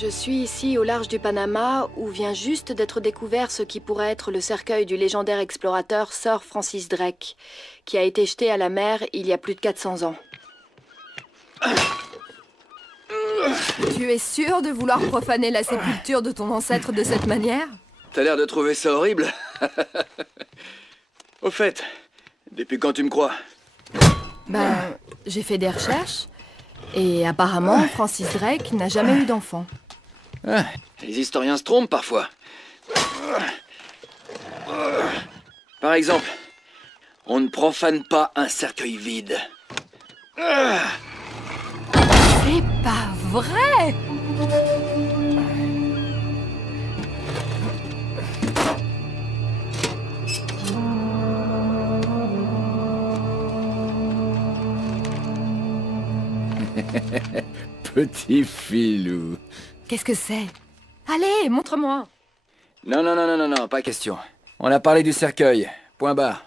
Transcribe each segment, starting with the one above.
Je suis ici au large du Panama où vient juste d'être découvert ce qui pourrait être le cercueil du légendaire explorateur Sir Francis Drake, qui a été jeté à la mer il y a plus de 400 ans. Tu es sûr de vouloir profaner la sépulture de ton ancêtre de cette manière? T'as l'air de trouver ça horrible. Au fait, depuis quand tu me crois? Ben, j'ai fait des recherches, et apparemment, Francis Drake n'a jamais eu d'enfant. Ah, les historiens se trompent parfois. Par exemple, on ne profane pas un cercueil vide. C'est pas vrai! Petit filou. Qu'est-ce que c'est? Allez, montre-moi! Non, pas question. On a parlé du cercueil. Point barre.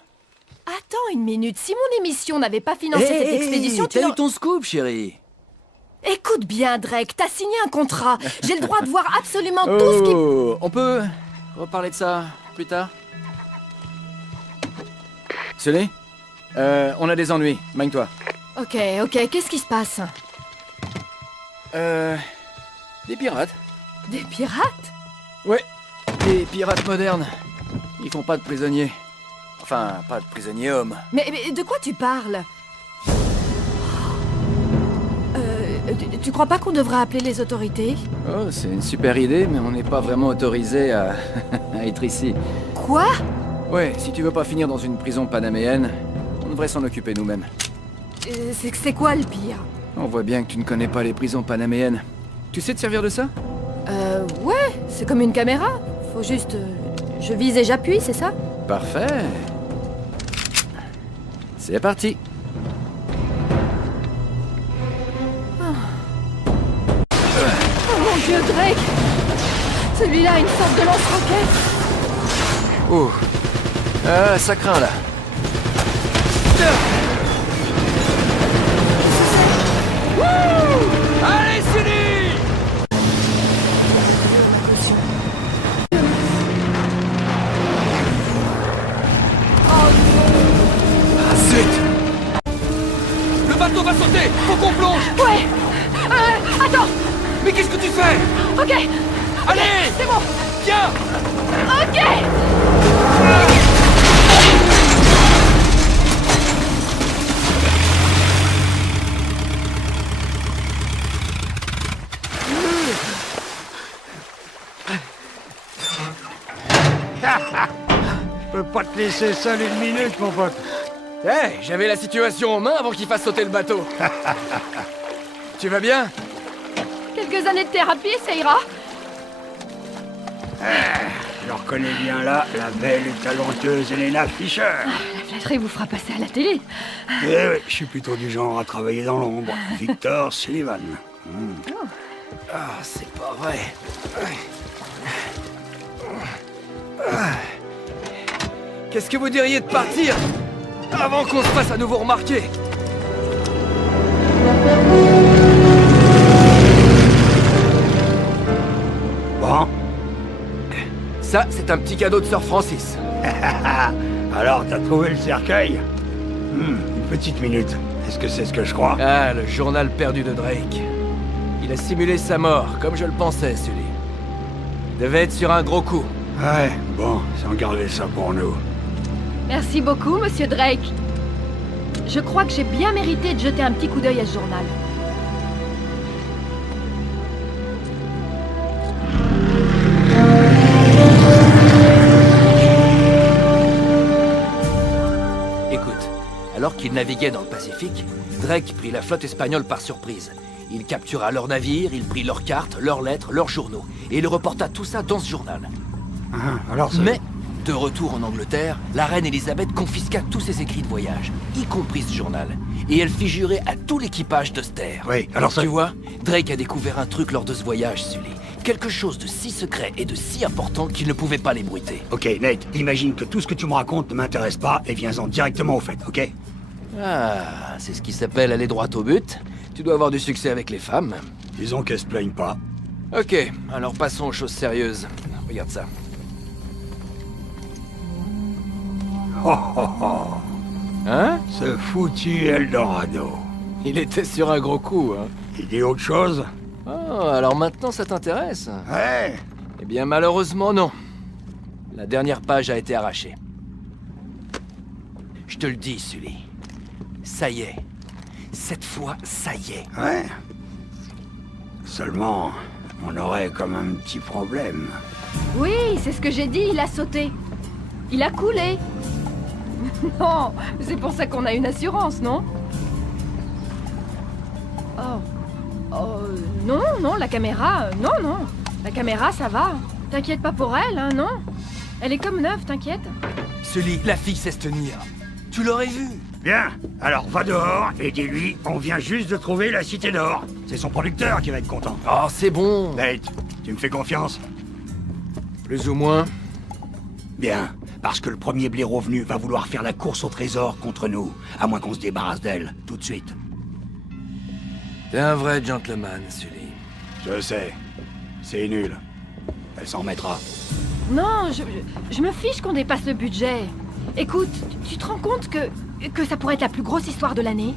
Attends une minute, si mon émission n'avait pas financé cette expédition, tu t'as n'aurais- eu ton scoop, chérie. Écoute bien, Drake, t'as signé un contrat. J'ai le droit de voir absolument tout ce qui... Oh, on peut reparler de ça plus tard? Sully, on a des ennuis. Magne-toi. Ok, qu'est-ce qui se passe? Des pirates. Des pirates? Ouais, des pirates modernes. Ils font pas de prisonniers. Enfin, pas de prisonniers hommes. Mais de quoi tu parles? Tu crois pas qu'on devrait appeler les autorités? Oh, c'est une super idée, mais on n'est pas vraiment autorisé à... à être ici. Quoi? Ouais, si tu veux pas finir dans une prison panaméenne, on devrait s'en occuper nous-mêmes. C'est quoi le pire? On voit bien que tu ne connais pas les prisons panaméennes. Tu sais te servir de ça? Ouais, c'est comme une caméra. Faut juste... je vise et j'appuie, c'est ça? Parfait. C'est parti. Oh mon Dieu, Drake! Celui-là a une sorte de lance-roquette! Ouh. Ah, ça craint là. Allez, Sully! Ah, zut! Le bateau va sauter! Faut qu'on plonge! Ouais! Attends! Mais qu'est-ce que tu fais? Ok! Allez! C'est bon! Viens! Ok! Je peux pas te laisser seul une minute, mon pote. Hey, j'avais la situation en main avant qu'il fasse sauter le bateau. Tu vas bien? Quelques années de thérapie, ça ira? Je reconnais bien là la belle et talentueuse Elena Fisher. La flatterie vous fera passer à la télé. Eh oui, je suis plutôt du genre à travailler dans l'ombre. Victor Sullivan. Ah, c'est pas vrai. Qu'est-ce que vous diriez de partir avant qu'on se fasse à nouveau remarquer? Bon, Ça, c'est un petit cadeau de Sir Francis. alors t'as trouvé le cercueil? Une petite minute. Est-ce que c'est ce que je crois? Ah, le journal perdu de Drake. Il a simulé sa mort, comme je le pensais, Sully. Il devait être sur un gros coup. Ouais, bon, sans garder ça pour nous. Merci beaucoup, monsieur Drake. Je crois que j'ai bien mérité de jeter un petit coup d'œil à ce journal. Écoute, alors qu'il naviguait dans le Pacifique, Drake prit la flotte espagnole par surprise. Il captura leurs navires, il prit leurs cartes, leurs lettres, leurs journaux, et il reporta tout ça dans ce journal. Alors ça... Mais, de retour en Angleterre, la reine Elisabeth confisqua tous ses écrits de voyage, y compris ce journal, et elle fit jurer à tout l'équipage de se taire. Oui, alors ça... Tu vois, Drake a découvert un truc lors de ce voyage, Sully. Quelque chose de si secret et de si important qu'il ne pouvait pas l'ébruiter. Ok, Nate, imagine que tout ce que tu me racontes ne m'intéresse pas et viens-en directement au fait, ok? Ah, c'est ce qui s'appelle aller droit au but. Tu dois avoir du succès avec les femmes. Disons qu'elles se plaignent pas. Ok, alors passons aux choses sérieuses. Regarde ça. Oh oh oh. Hein? Ce foutu Eldorado. Il était sur un gros coup, hein. Il dit autre chose? Oh, alors maintenant ça t'intéresse? Ouais. Eh bien malheureusement non. La dernière page a été arrachée. Je te le dis, Sully. Ça y est. Cette fois, ça y est. Ouais. Seulement, on aurait comme un petit problème. Oui, c'est ce que j'ai dit, il a sauté. Il a coulé. Non, c'est pour ça qu'on a une assurance, non? Oh. Oh, non, non, la caméra, non, non. La caméra, ça va. T'inquiète pas pour elle, hein, non? Elle est comme neuve, t'inquiète. Sully, la fille sait se tenir. Tu l'aurais vu. Bien, alors va dehors et dis-lui, on vient juste de trouver la Cité d'Or. C'est son producteur qui va être content. Oh, c'est bon. Nate, tu me fais confiance? Plus ou moins. Bien, parce que le premier blaireau venu va vouloir faire la course au trésor contre nous, à moins qu'on se débarrasse d'elle, tout de suite. T'es un vrai gentleman, Sully. Je sais, c'est nul. Elle s'en mettra. Non, je me fiche qu'on dépasse le budget. Écoute, tu te rends compte que ça pourrait être la plus grosse histoire de l'année?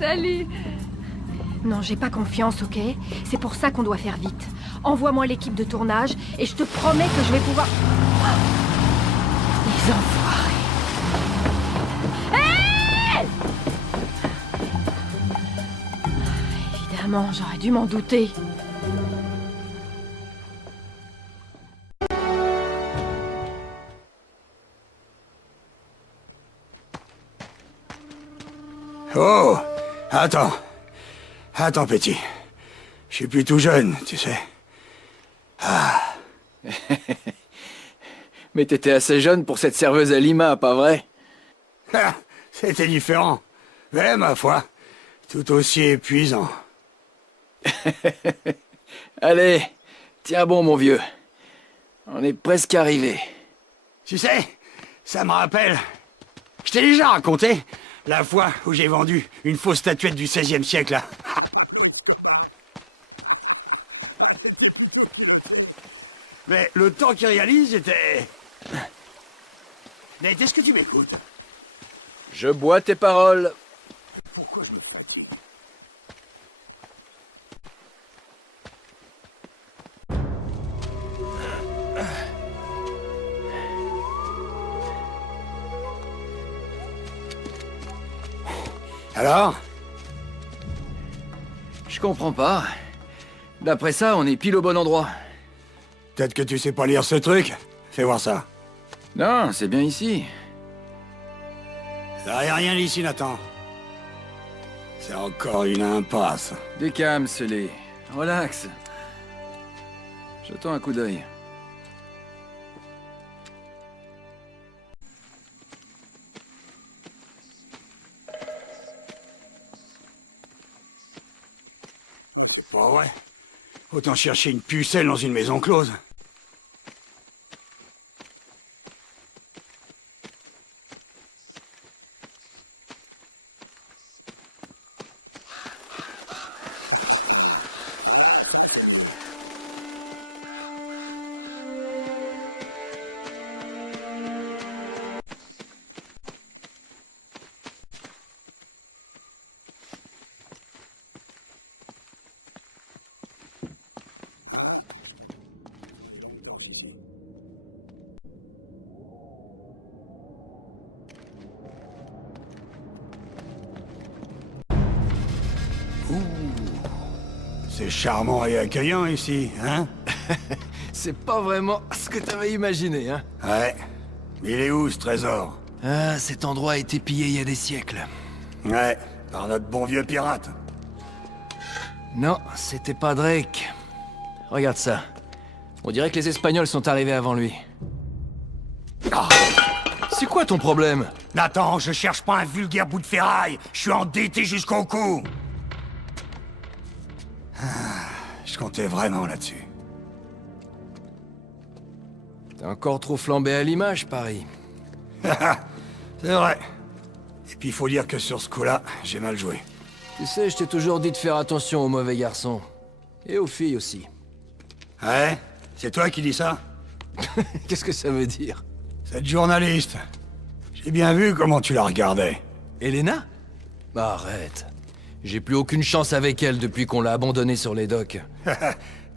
Salut. Non, j'ai pas confiance, ok? C'est pour ça qu'on doit faire vite. Envoie-moi l'équipe de tournage et je te promets que je vais pouvoir... Les enfoirés. Hé! Évidemment, j'aurais dû m'en douter. Oh! Attends. Attends, petit. Je suis plus tout jeune, tu sais. Mais t'étais assez jeune pour cette serveuse à Lima, pas vrai? Ah, c'était différent. Mais, ma foi, tout aussi épuisant. Allez, tiens bon, mon vieux. On est presque arrivé. Tu sais, ça me rappelle... Je t'ai déjà raconté la fois où j'ai vendu une fausse statuette du XVIe siècle, là. Mais le temps qu'il réalise, j'étais... Nate, est-ce que tu m'écoutes? Je bois tes paroles. Pourquoi je me fatigue? Alors? Je comprends pas. D'après ça, on est pile au bon endroit. Peut-être que tu sais pas lire ce truc. Fais voir ça. Non, c'est bien ici. Ça y a rien ici, Nathan. C'est encore une impasse. Décame, Sully. Relax. Jetons un coup d'œil. C'est pas vrai. Autant chercher une pucelle dans une maison close. C'est charmant et accueillant ici, hein? C'est pas vraiment ce que t'avais imaginé, hein? Ouais. Mais il est où, ce trésor? Ah, cet endroit a été pillé il y a des siècles. Ouais, par notre bon vieux pirate. Non, c'était pas Drake. Regarde ça. On dirait que les Espagnols sont arrivés avant lui. Ah. C'est quoi ton problème? Nathan, je cherche pas un vulgaire bout de ferraille. Je suis endetté jusqu'au cou. Je comptais vraiment là-dessus. T'es encore trop flambé à l'image, Paris. C'est vrai. Et puis il faut dire que sur ce coup-là, j'ai mal joué. Tu sais, je t'ai toujours dit de faire attention aux mauvais garçons. Et aux filles aussi. Ouais? C'est toi qui dis ça? Qu'est-ce que ça veut dire? Cette journaliste. J'ai bien vu comment tu la regardais. Elena? Arrête. J'ai plus aucune chance avec elle depuis qu'on l'a abandonnée sur les docks.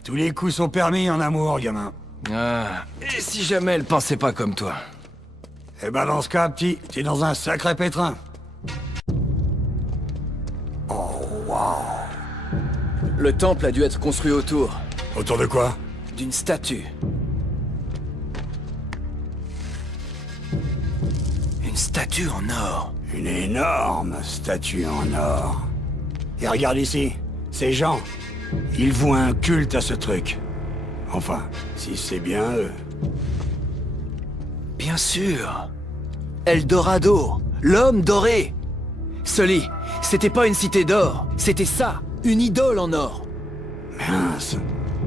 Tous les coups sont permis en amour, gamin. Ah, et si jamais elle pensait pas comme toi? Eh ben dans ce cas, petit, t'es dans un sacré pétrin. Le temple a dû être construit autour Autour de quoi? d'une statue. Une statue en or. Une énorme statue en or. Et regarde ici, ces gens, ils vouent un culte à ce truc. Enfin, si c'est bien eux. Bien sûr. Eldorado, l'homme doré. Sully, c'était pas une cité d'or, c'était ça, une idole en or. Mince.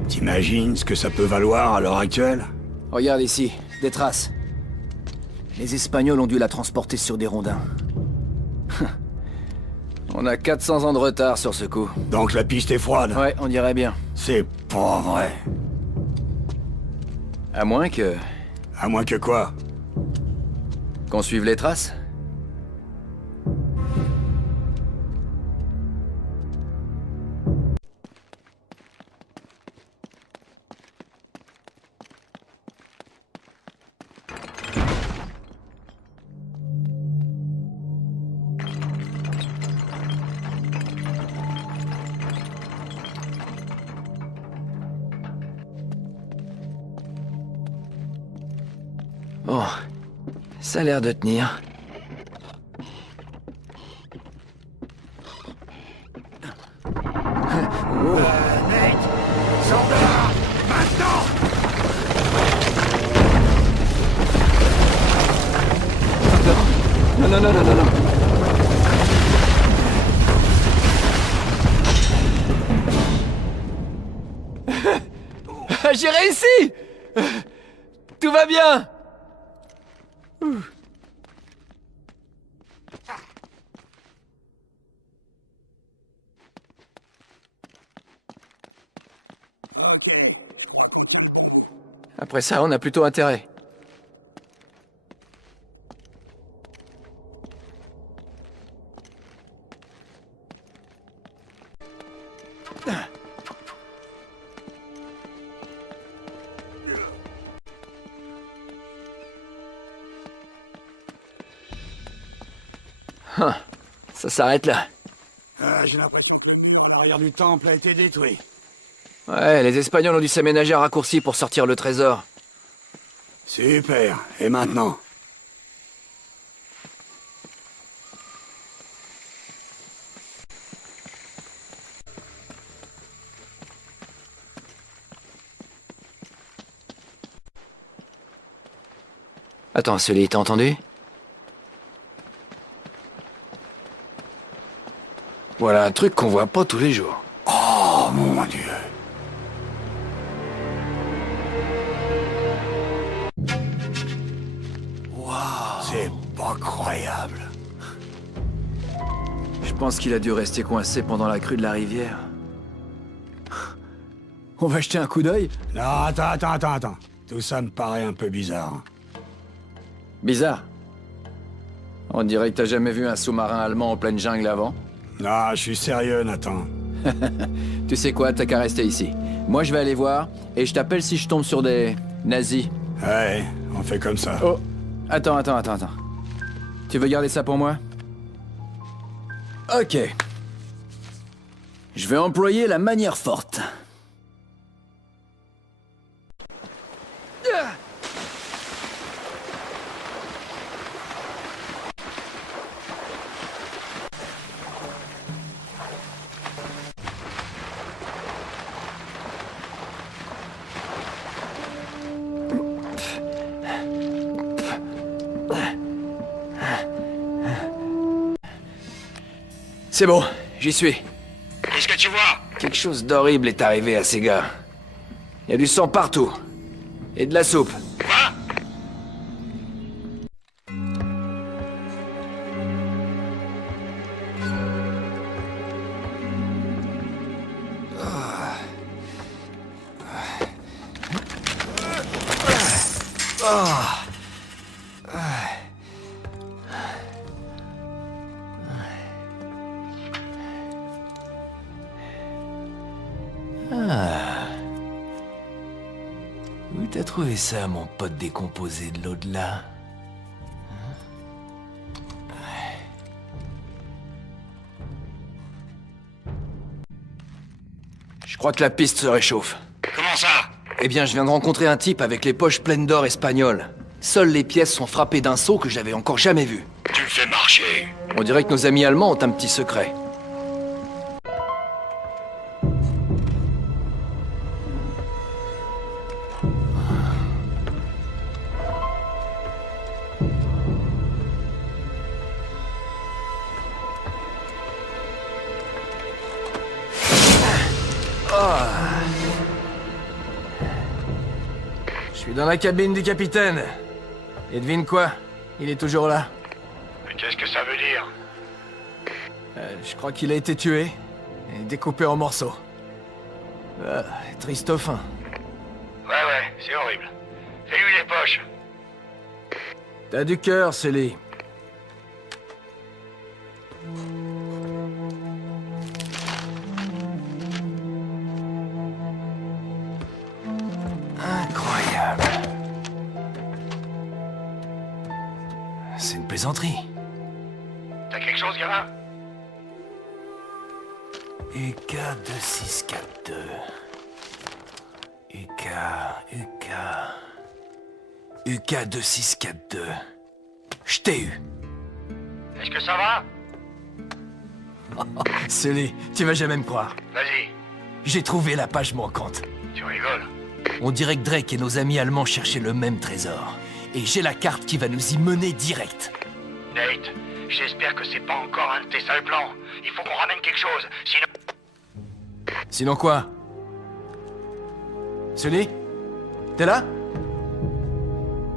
T'imagines ce que ça peut valoir à l'heure actuelle? Regarde ici, des traces. Les Espagnols ont dû la transporter sur des rondins. On a 400 ans de retard sur ce coup. Donc la piste est froide? Ouais, on dirait bien. C'est pas vrai. À moins que... À moins que quoi? qu'on suive les traces. Bon, ça a l'air de tenir. Nate! Sors de là! Maintenant! Non, non, non, non, non, non. J'ai réussi! Tout va bien! Ok. Après ça, on a plutôt intérêt. Ça s'arrête là. J'ai l'impression que le mur à l'arrière du temple a été détruit. Ouais, les Espagnols ont dû s'aménager un raccourci pour sortir le trésor. Super. Et maintenant? Attends, Sully, t'as entendu? Voilà un truc qu'on voit pas tous les jours. Oh mon Dieu. Waouh. C'est pas croyable. Je pense qu'il a dû rester coincé pendant la crue de la rivière. On va jeter un coup d'œil? Non, attends. Tout ça me paraît un peu bizarre. Bizarre. On dirait que t'as jamais vu un sous-marin allemand en pleine jungle avant. Non, je suis sérieux, Nathan. Tu sais quoi, t'as qu'à rester ici. Moi, je vais aller voir, et je t'appelle si je tombe sur des... nazis. Ouais, on fait comme ça. Oh, attends. Tu veux garder ça pour moi? Ok. Je vais employer la manière forte. C'est bon, j'y suis. Qu'est-ce que tu vois? Quelque chose d'horrible est arrivé à ces gars. Il y a du sang partout. Et de la soupe. Quoi? Où t'as trouvé ça, mon pote décomposé de l'au-delà? Je crois que la piste se réchauffe. Comment ça? Eh bien, je viens de rencontrer un type avec les poches pleines d'or espagnol. Seules les pièces sont frappées d'un sceau que j'avais encore jamais vu. Tu le fais marcher. On dirait que nos amis allemands ont un petit secret. Je suis dans la cabine du capitaine. Et devine quoi? Il est toujours là. Mais qu'est-ce que ça veut dire? Je crois qu'il a été tué et découpé en morceaux. Triste fin. Ouais, c'est horrible. Fais-lui les poches. T'as du cœur, Sully. Incroyable. C'est une plaisanterie. T'as quelque chose, gamin? UK 2642. UK 2642. Je t'ai eu. Est-ce que ça va? Sully, tu vas jamais me croire. Vas-y, J'ai trouvé la page manquante. tu rigoles. On dirait que Drake et nos amis allemands cherchaient le même trésor. Et j'ai la carte qui va nous y mener direct. Nate, j'espère que c'est pas encore un de tes sales plans. Il faut qu'on ramène quelque chose, sinon... Sinon quoi? Sully? T'es là?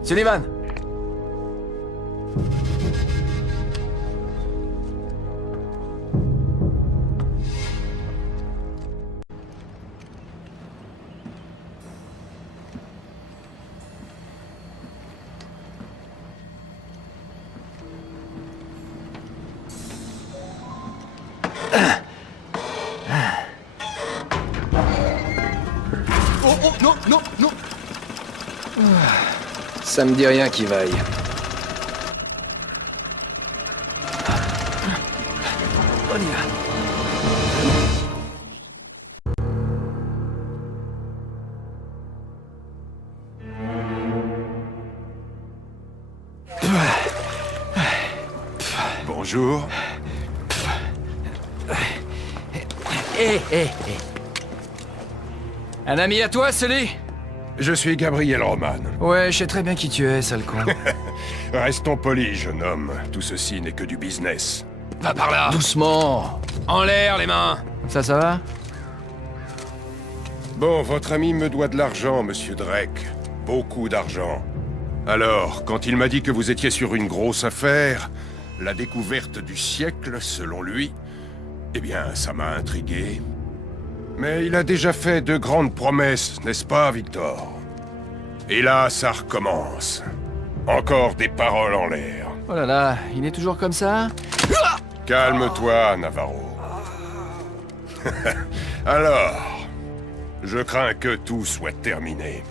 Sullivan? Oh, non! Ça me dit rien qui vaille. On y va. Bonjour. Hé. Un ami à toi, Sully? Je suis Gabriel Roman. Ouais, je sais très bien qui tu es, sale con. Restons polis, jeune homme. Tout ceci n'est que du business. Va par là. Doucement. En l'air, les mains. Ça va? Bon, votre ami me doit de l'argent, monsieur Drake. Beaucoup d'argent. Alors, quand il m'a dit que vous étiez sur une grosse affaire, la découverte du siècle, selon lui, eh bien, ça m'a intrigué. Mais il a déjà fait de grandes promesses, n'est-ce pas, Victor? Et là, ça recommence. Encore des paroles en l'air. Oh là là, il est toujours comme ça? Calme-toi, Navarro. Alors, je crains que tout soit terminé.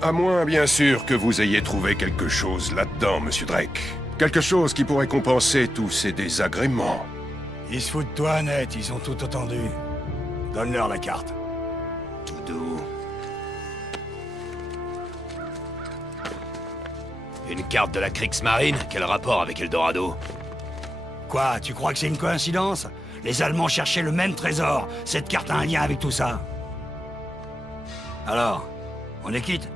À moins, bien sûr, que vous ayez trouvé quelque chose là-dedans, monsieur Drake. Quelque chose qui pourrait compenser tous ces désagréments. Ils se foutent de toi, Nate, ils ont tout entendu. Donne-leur la carte. Tout doux. Une carte de la Kriegsmarine? Quel rapport avec Eldorado? Quoi, tu crois que c'est une coïncidence? Les Allemands cherchaient le même trésor. Cette carte a un lien avec tout ça. Alors, on est quitte?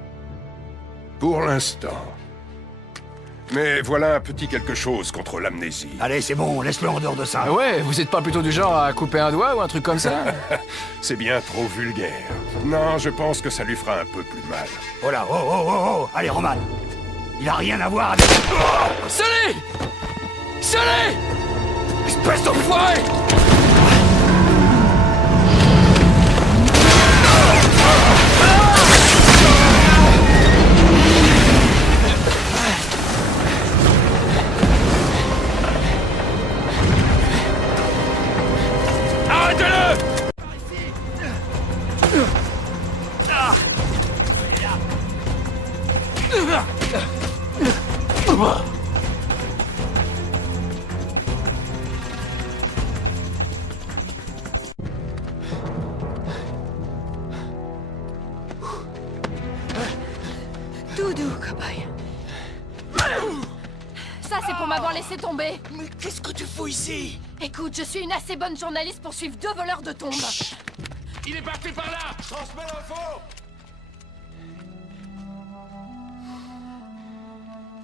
Pour l'instant. Mais voilà un petit quelque chose contre l'amnésie. Allez, c'est bon, laisse-le en dehors de ça. Ah ouais, vous êtes pas plutôt du genre à couper un doigt ou un truc comme ça? C'est bien trop vulgaire. Non, je pense que ça lui fera un peu plus mal. Oh là, oh. Allez, Roman. Il a rien à voir avec... Sully! Sully! Espèce d'enfoiré! Tout doux, cow-boy. Ça, c'est pour m'avoir laissé tomber. Mais qu'est-ce que tu fous ici? Écoute, je suis une assez bonne journaliste pour suivre 2 voleurs de tombes. Il est parti par là! Transmets l'info!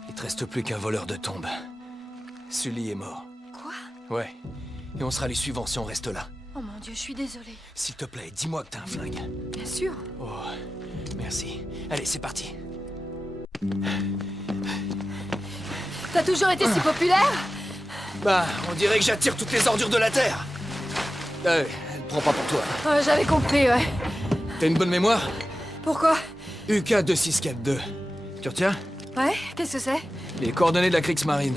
Il te reste plus qu'un voleur de tombes. Sully est mort. Quoi? Ouais. Et on sera les suivants si on reste là. Oh mon Dieu, je suis désolée. S'il te plaît, dis-moi que t'as un flingue. Bien sûr. Oh, merci. Allez, c'est parti. T'as toujours été si populaire? Bah, on dirait que j'attire toutes les ordures de la Terre. Elle prend pas pour toi. J'avais compris, ouais. T'as une bonne mémoire? Pourquoi? UK 2642. Tu retiens? Ouais, qu'est-ce que c'est? Les coordonnées de la Kriegsmarine.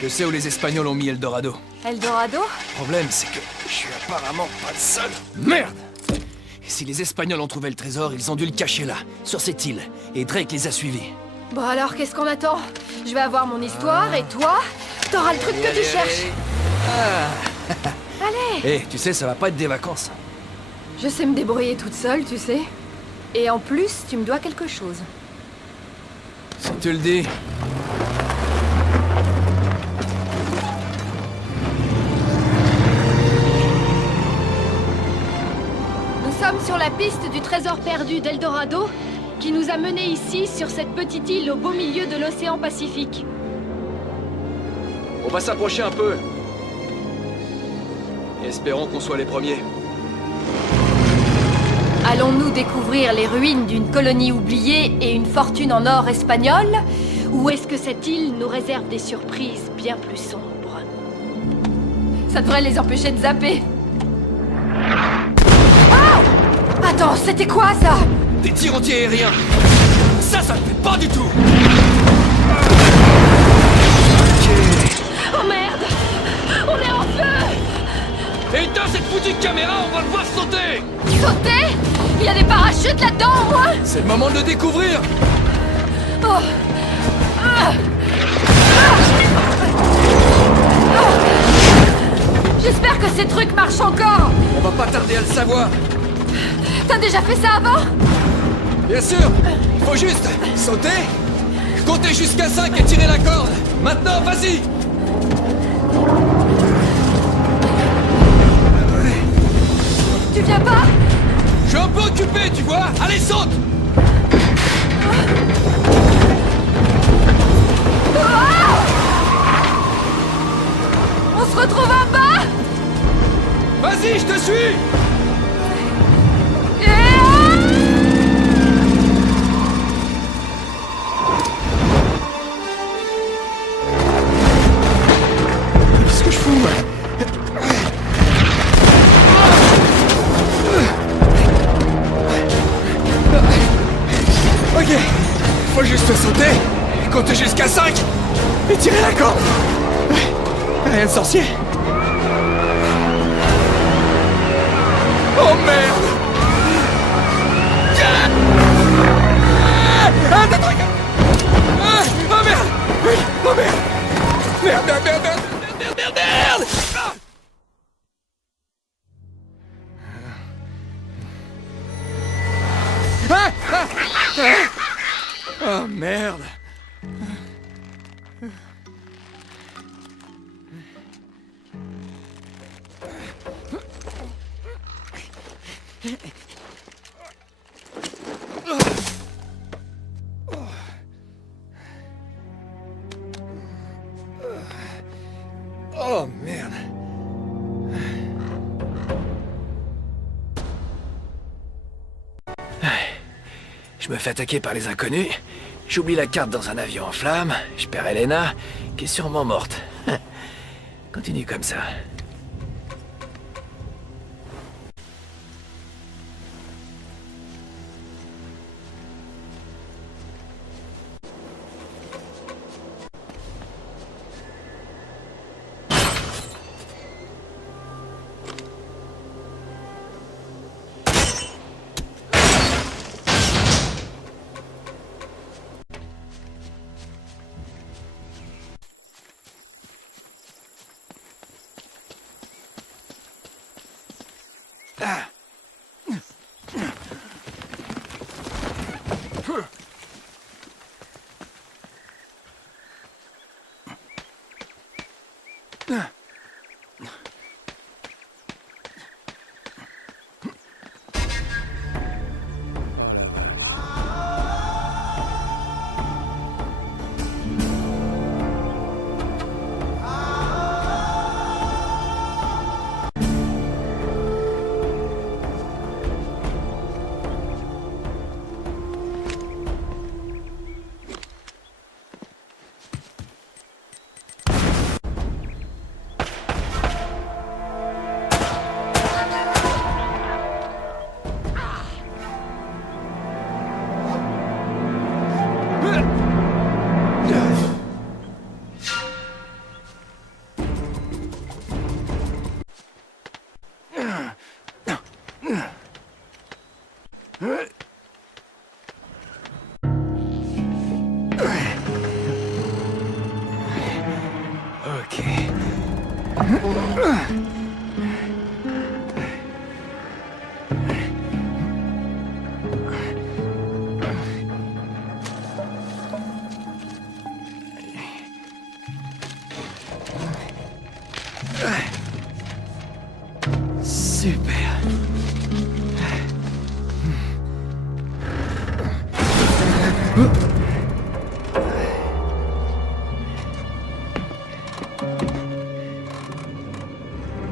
Je sais où les Espagnols ont mis Eldorado. Eldorado? Le problème, c'est que je suis apparemment pas le seul. Merde! Et si les Espagnols ont trouvé le trésor, ils ont dû le cacher là, sur cette île. Et Drake les a suivis. Bon alors, qu'est-ce qu'on attend? Je vais avoir mon histoire, et toi, t'auras le truc que tu cherches. Allez! Eh, tu sais, ça va pas être des vacances. Je sais me débrouiller toute seule, tu sais. Et en plus, tu me dois quelque chose. Si tu le dis. Nous sommes sur la piste du trésor perdu d'Eldorado, qui nous a menés ici, sur cette petite île au beau milieu de l'océan Pacifique. On va s'approcher un peu. Et espérons qu'on soit les premiers. Allons-nous découvrir les ruines d'une colonie oubliée et une fortune en or espagnol? Ou est-ce que cette île nous réserve des surprises bien plus sombres? Ça devrait les empêcher de zapper. Oh! Attends, c'était quoi ça? Des tirs anti-aériens. Ça ne fait pas du tout. Oh merde! On est en feu! Éteins cette foutue caméra, on va le voir sauter. Sauter? Il y a des parachutes là-dedans, au moins? C'est le moment de le découvrir. Oh. Ah. J'espère que ces trucs marchent encore! On va pas tarder à le savoir. T'as déjà fait ça avant? Bien sûr. Il faut juste sauter, compter jusqu'à 5 et tirer la corde. Maintenant, vas-y. Tu viens pas? Je suis un peu occupé, tu vois. Allez, saute. On se retrouve en bas? Vas-y, je te suis. Qu'est-ce que je fous, moi? Ok, faut juste sauter, compter jusqu'à 5 et tirer la corde. Rien de sorcier. Oh merde! Ah, des trucs! Oh merde! Oh merde! Merde, merde, merde, merde, merde, merde, merde! Oh merde! Oh merde. Je me fais attaquer par les inconnus, j'oublie la carte dans un avion en flammes, je perds Elena, qui est sûrement morte. Continue comme ça. Ok. Super.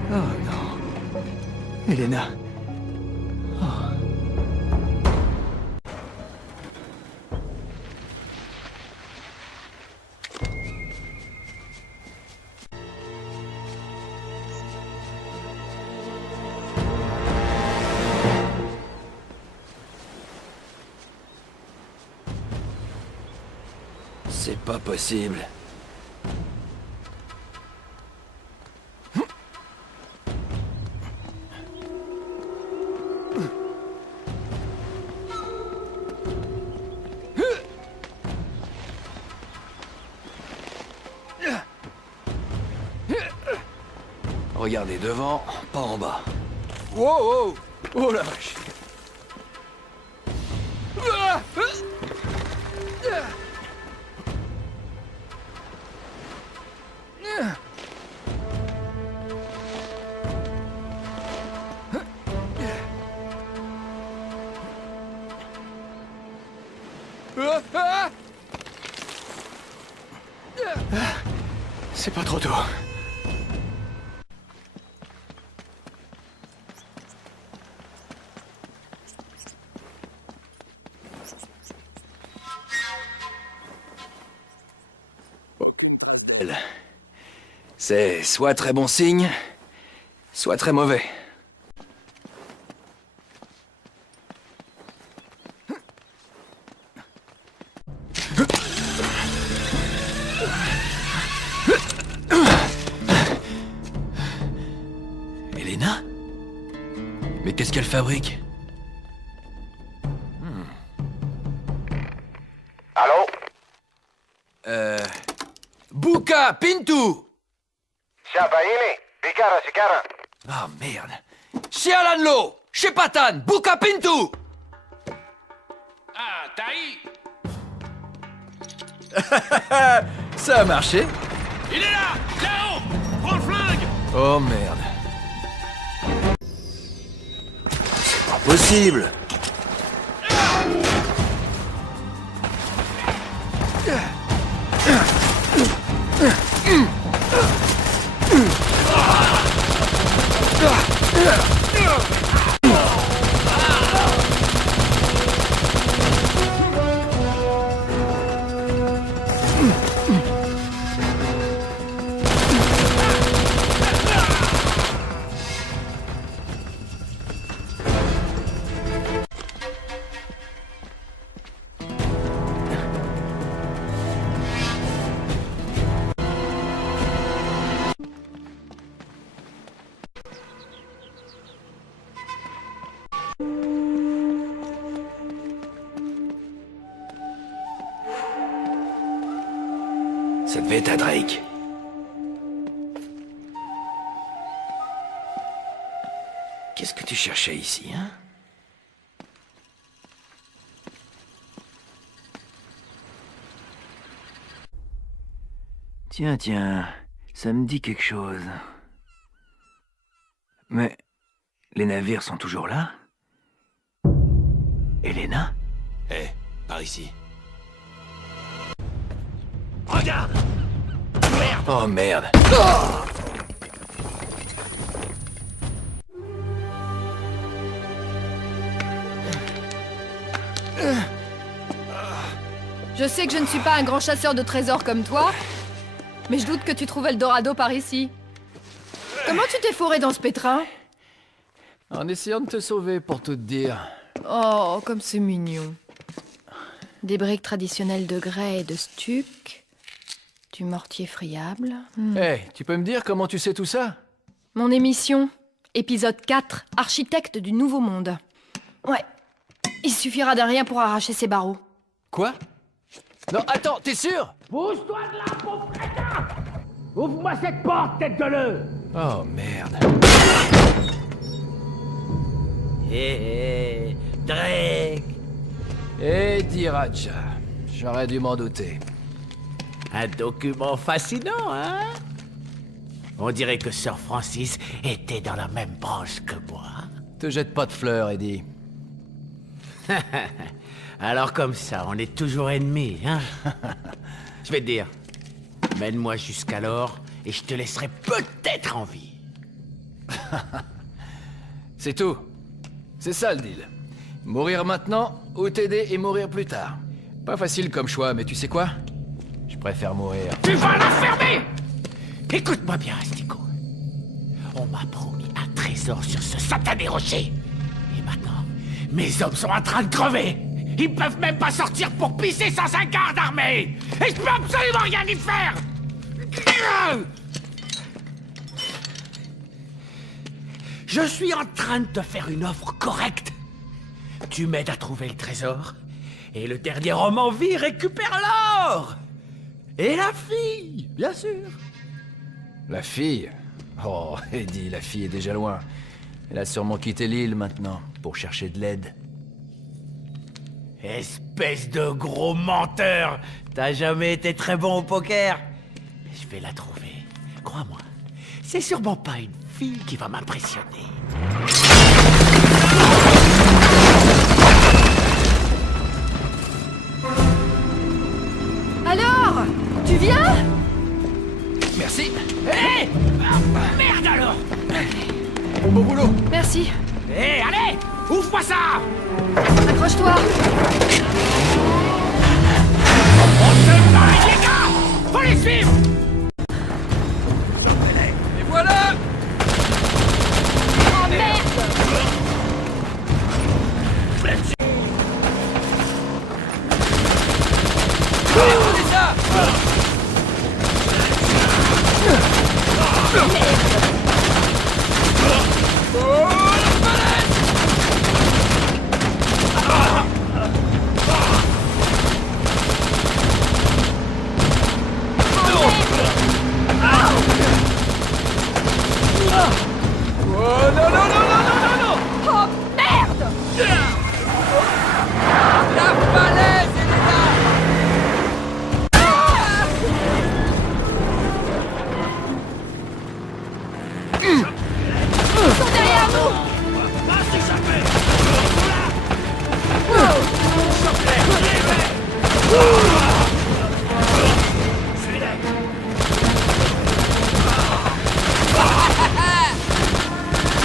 Oh non. Elena. C'est pas possible. Regardez devant, pas en bas. Wow, wow. Oh la vache. C'est pas trop tôt. C'est soit très bon signe, soit très mauvais. Elena? Mais qu'est-ce qu'elle fabrique? Allô? Buka Pintu! Siapaini? Picara, Sicara. Ah merde! Chialanlo! Shepatan! Buka Pintu! Ah, Taï! Ça a marché? Il est là! Là-haut! Prends le flingue! Oh merde. C'est pas possible! Ça devait être à Drake. Qu'est-ce que tu cherchais ici, hein? Tiens, ça me dit quelque chose. Mais les navires sont toujours là? Elena? Hé, par ici. Regarde! Oh merde! Je sais que je ne suis pas un grand chasseur de trésors comme toi, mais je doute que tu trouves Eldorado par ici. Comment tu t'es fourré dans ce pétrin? En essayant de te sauver, pour tout te dire. Oh, comme c'est mignon. Des briques traditionnelles de grès et de stuc, du mortier friable. Hé, tu peux me dire comment tu sais tout ça? Mon émission, épisode 4, architecte du Nouveau Monde. Ouais. Il suffira d'un rien pour arracher ces barreaux. Quoi? Non, attends, t'es sûr? Pousse-toi de là, pauvre crétin! Ouvre-moi cette porte, tête de leu! Oh, merde. Hé, Drake! Eh, Raja, j'aurais dû m'en douter. Un document fascinant, hein? On dirait que Sir Francis était dans la même branche que moi. Te jette pas de fleurs, Eddie. Alors comme ça, on est toujours ennemis, hein? Je vais te dire, mène-moi jusqu'alors et je te laisserai peut-être en vie. C'est tout. C'est ça le deal. Mourir maintenant, ou t'aider et mourir plus tard. Pas facile comme choix, mais tu sais quoi? Je préfère mourir. Tu vas la fermer! Écoute-moi bien, Astico. On m'a promis un trésor sur ce satané rocher. Et maintenant, mes hommes sont en train de crever. Ils peuvent même pas sortir pour pisser sans un garde armé. Et je peux absolument rien y faire. Je suis en train de te faire une offre correcte. Tu m'aides à trouver le trésor. Et le dernier homme en vie récupère l'or. Et la fille, bien sûr. La fille? Oh, Eddie, la fille est déjà loin. Elle a sûrement quitté l'île maintenant, pour chercher de l'aide. Espèce de gros menteur! T'as jamais été très bon au poker? Mais je vais la trouver. Crois-moi, c'est sûrement pas une fille qui va m'impressionner. Alors? Tu viens? Merci. Hé! Merde alors! Bon boulot. Merci. Hé, allez! Ouvre-moi ça! Accroche-toi. On se marie, les gars! Faut les suivre! Et voilà. Oh merde! Prenez ça. Oh non, non, non, non, non, non, non. Oh merde! La falaise, elle est là. Ils sont derrière nous!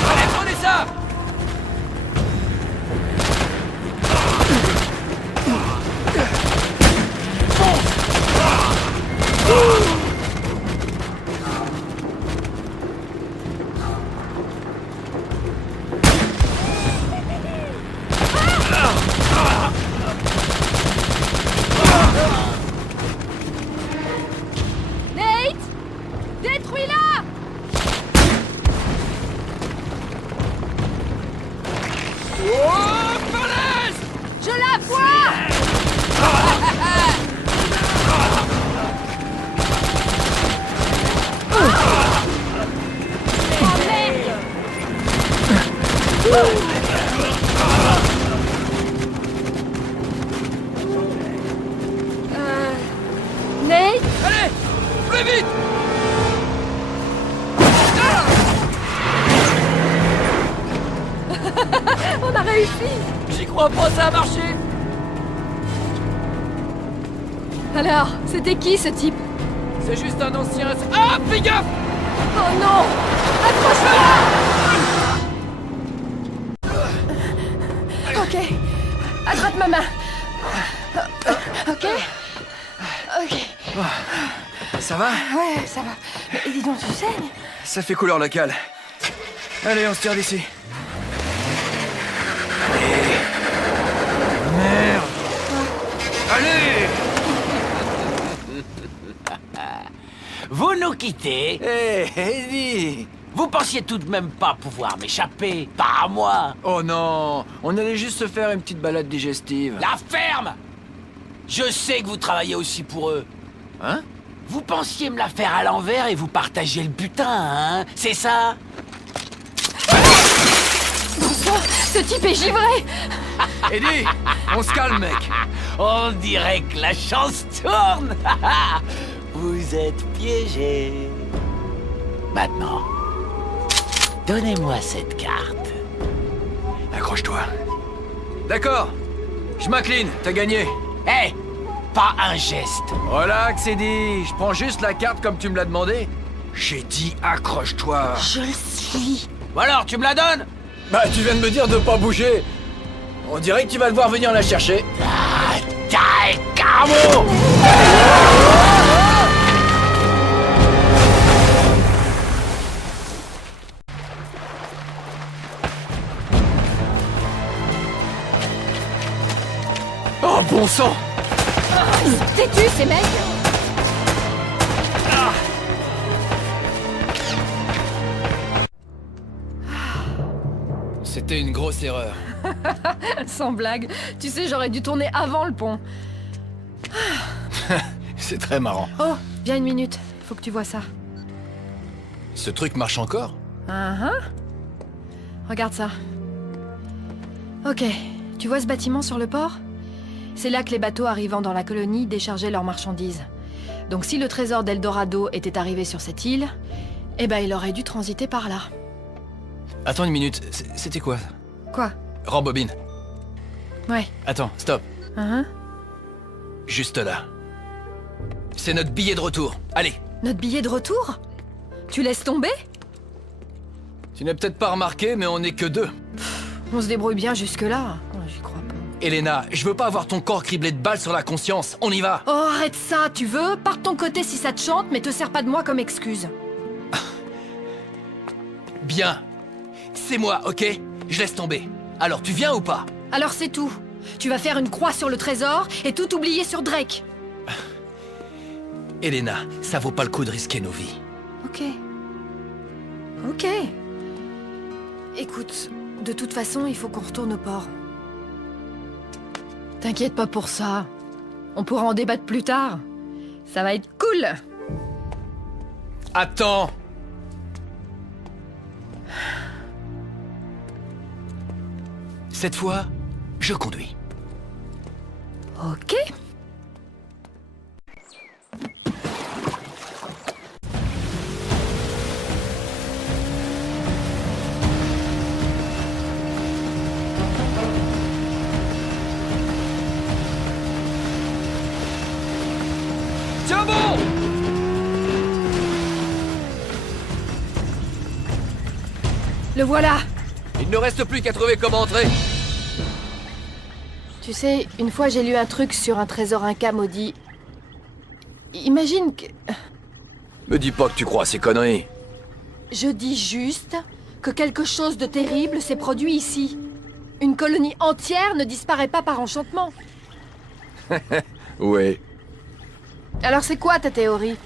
Allez, prenez ça. Nate! Détruis-la! Oh, falaise. Je la vois! Oh merde! Nate? Allez, plus vite. On a réussi! J'y crois pas, ça a marché. Alors, c'était qui ce type? C'est juste un ancien... Ah, fais gaffe. Oh non! Accroche-toi! Ok. Attrape ma main. Ok? Ok. Ça va? Ouais, ça va. Mais dis donc, tu saignes? Ça fait couleur locale. Allez, on se tire d'ici. Allez. Merde. Allez. Vous nous quittez. Hé, Eddie. Vous pensiez tout de même pas pouvoir m'échapper, pas à moi. Oh non, on allait juste se faire une petite balade digestive. La ferme! Je sais que vous travaillez aussi pour eux. Hein? Vous pensiez me la faire à l'envers et vous partagiez le butin, hein? C'est ça? Ce type est givré! Eddie, on se calme, mec. On dirait que la chance tourne. Vous êtes piégé. Maintenant, donnez-moi cette carte. Accroche-toi. D'accord. Je m'incline, t'as gagné. Hé! Pas un geste. Relax, Eddie. Je prends juste la carte comme tu me l'as demandé. J'ai dit accroche-toi. Je le suis. Ou alors, tu me la donnes? Bah, tu viens de me dire de pas bouger. On dirait que tu vas devoir venir la chercher. Taille, Camo! Oh, bon sang. T'es-tu, ces mecs? C'était une grosse erreur. Sans blague. Tu sais, j'aurais dû tourner avant le pont. C'est très marrant. Oh, viens une minute. Faut que tu vois ça. Ce truc marche encore? Regarde ça. Ok, tu vois ce bâtiment sur le port? C'est là que les bateaux arrivant dans la colonie déchargeaient leurs marchandises. Donc si le trésor d'Eldorado était arrivé sur cette île, eh ben il aurait dû transiter par là. Attends une minute, c'était quoi? Quoi? Rembobine. Ouais. Attends, stop. Juste là. C'est notre billet de retour. Allez. Notre billet de retour? Tu laisses tomber? Tu n'as peut-être pas remarqué, mais on n'est que deux. On se débrouille bien jusque-là. Oh, j'y crois pas. Elena, je veux pas avoir ton corps criblé de balles sur la conscience. On y va. Oh, arrête ça, tu veux? Pars de ton côté si ça te chante, mais te sers pas de moi comme excuse. Bien. C'est moi, ok? Je laisse tomber. Alors, tu viens ou pas? Alors c'est tout. Tu vas faire une croix sur le trésor et tout oublier sur Drake. Elena, ça vaut pas le coup de risquer nos vies. Ok. Ok. Écoute, de toute façon, il faut qu'on retourne au port. T'inquiète pas pour ça. On pourra en débattre plus tard. Ça va être cool. Attends. Cette fois, je conduis. Ok. Tiens bon! Le voilà. Il ne reste plus qu'à trouver comment entrer. Tu sais, une fois j'ai lu un truc sur un trésor inca maudit. Imagine que... Me dis pas que tu crois à ces conneries. Je dis juste que quelque chose de terrible s'est produit ici. Une colonie entière ne disparaît pas par enchantement. Ouais. Alors c'est quoi ta théorie?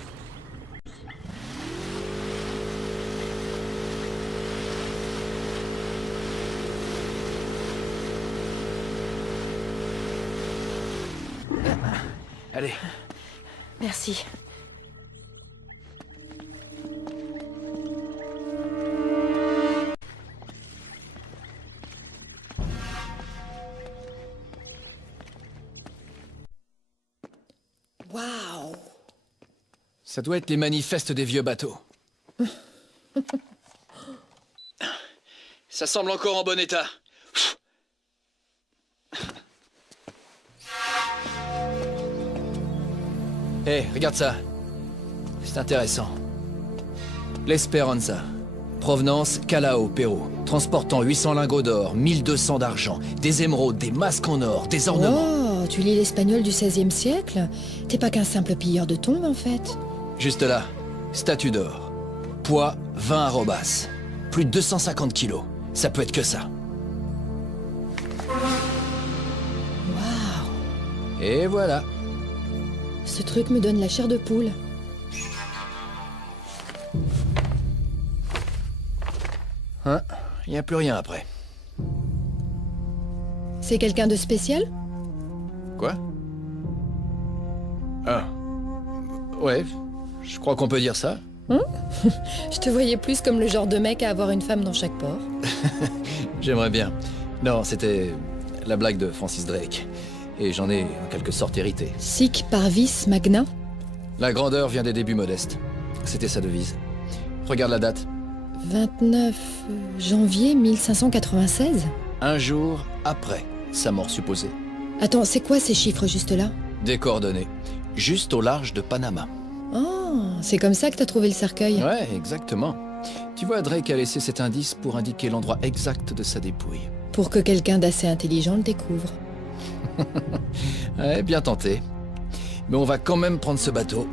Allez. Merci. Waouh. Ça doit être les manifestes des vieux bateaux. Ça semble encore en bon état. Hé, regarde ça. C'est intéressant. L'Esperanza. Provenance, Callao, Pérou. Transportant 800 lingots d'or, 1200 d'argent, des émeraudes, des masques en or, des ornements. Oh, tu lis l'espagnol du XVIe siècle? T'es pas qu'un simple pilleur de tombes, en fait. Juste là, statue d'or. Poids, 20 arrobas. Plus de 250 kilos. Ça peut être que ça. Waouh. Et voilà. Ce truc me donne la chair de poule. Hein? Il n'y a plus rien après. C'est quelqu'un de spécial? Quoi? Ah. Ouais, je crois qu'on peut dire ça. Je te voyais plus comme le genre de mec à avoir une femme dans chaque port. J'aimerais bien. Non, c'était la blague de Francis Drake. Et j'en ai en quelque sorte hérité. Sic parvis magna? La grandeur vient des débuts modestes. C'était sa devise. Regarde la date. 29 janvier 1596? Un jour après sa mort supposée. Attends, c'est quoi ces chiffres juste là? Des coordonnées. Juste au large de Panama. Oh, c'est comme ça que t'as trouvé le cercueil? Ouais, exactement. Tu vois, Drake a laissé cet indice pour indiquer l'endroit exact de sa dépouille. Pour que quelqu'un d'assez intelligent le découvre. Ouais, bien tenté. Mais on va quand même prendre ce bateau.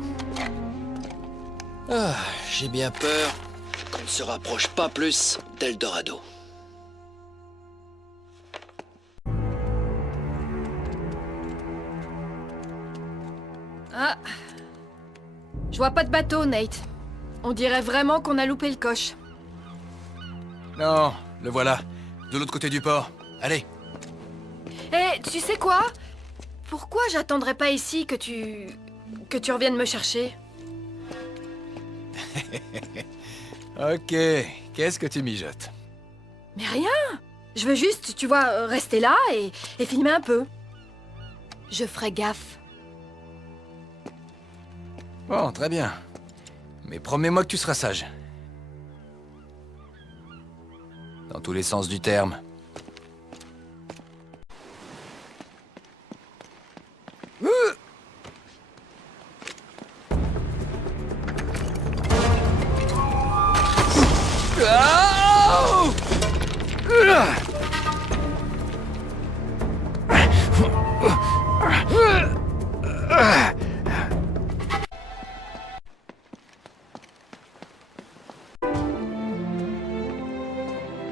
Ah, j'ai bien peur qu'on ne se rapproche pas plus d'Eldorado. Ah. Je vois pas de bateau, Nate. On dirait vraiment qu'on a loupé le coche. Non, le voilà. De l'autre côté du port. Allez. Eh, tu sais quoi? Pourquoi j'attendrais pas ici que tu reviennes me chercher? Ok, qu'est-ce que tu mijotes? Mais rien! Je veux juste, tu vois, rester là et filmer un peu. Je ferai gaffe. Bon, très bien. Mais promets-moi que tu seras sage. Dans tous les sens du terme.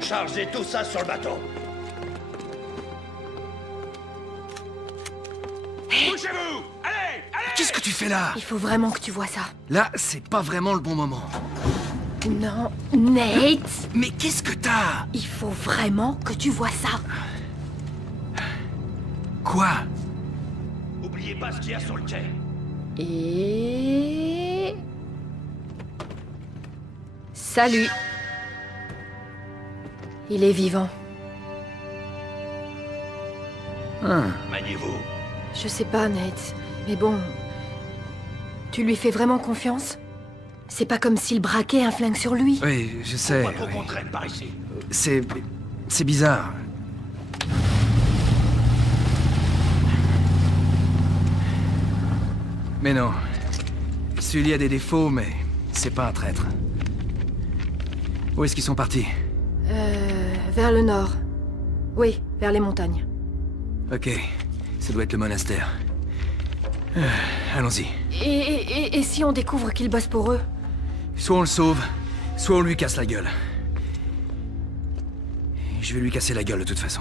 Chargez tout ça sur le bateau. Bougez-vous! Allez! Allez! Qu'est-ce que tu fais là? Il faut vraiment que tu vois ça. Là, c'est pas vraiment le bon moment. Non, Nate! Mais qu'est-ce que t'as? Il faut vraiment que tu vois ça. Quoi? Oubliez pas ce qu'il y a sur le quai. Et... Salut. Il est vivant. Maniez-vous. Je sais pas, Nate. Mais bon... Tu lui fais vraiment confiance? C'est pas comme s'il braquait un flingue sur lui. Oui, je sais. Pas trop qu'on traîne par ici. C'est bizarre. Mais non. Sully a des défauts, mais c'est pas un traître. Où est-ce qu'ils sont partis? Vers le nord. Oui, vers les montagnes. Ok, ça doit être le monastère. Allons-y. Et si on découvre qu'il bosse pour eux? Soit on le sauve, soit on lui casse la gueule. Je vais lui casser la gueule de toute façon.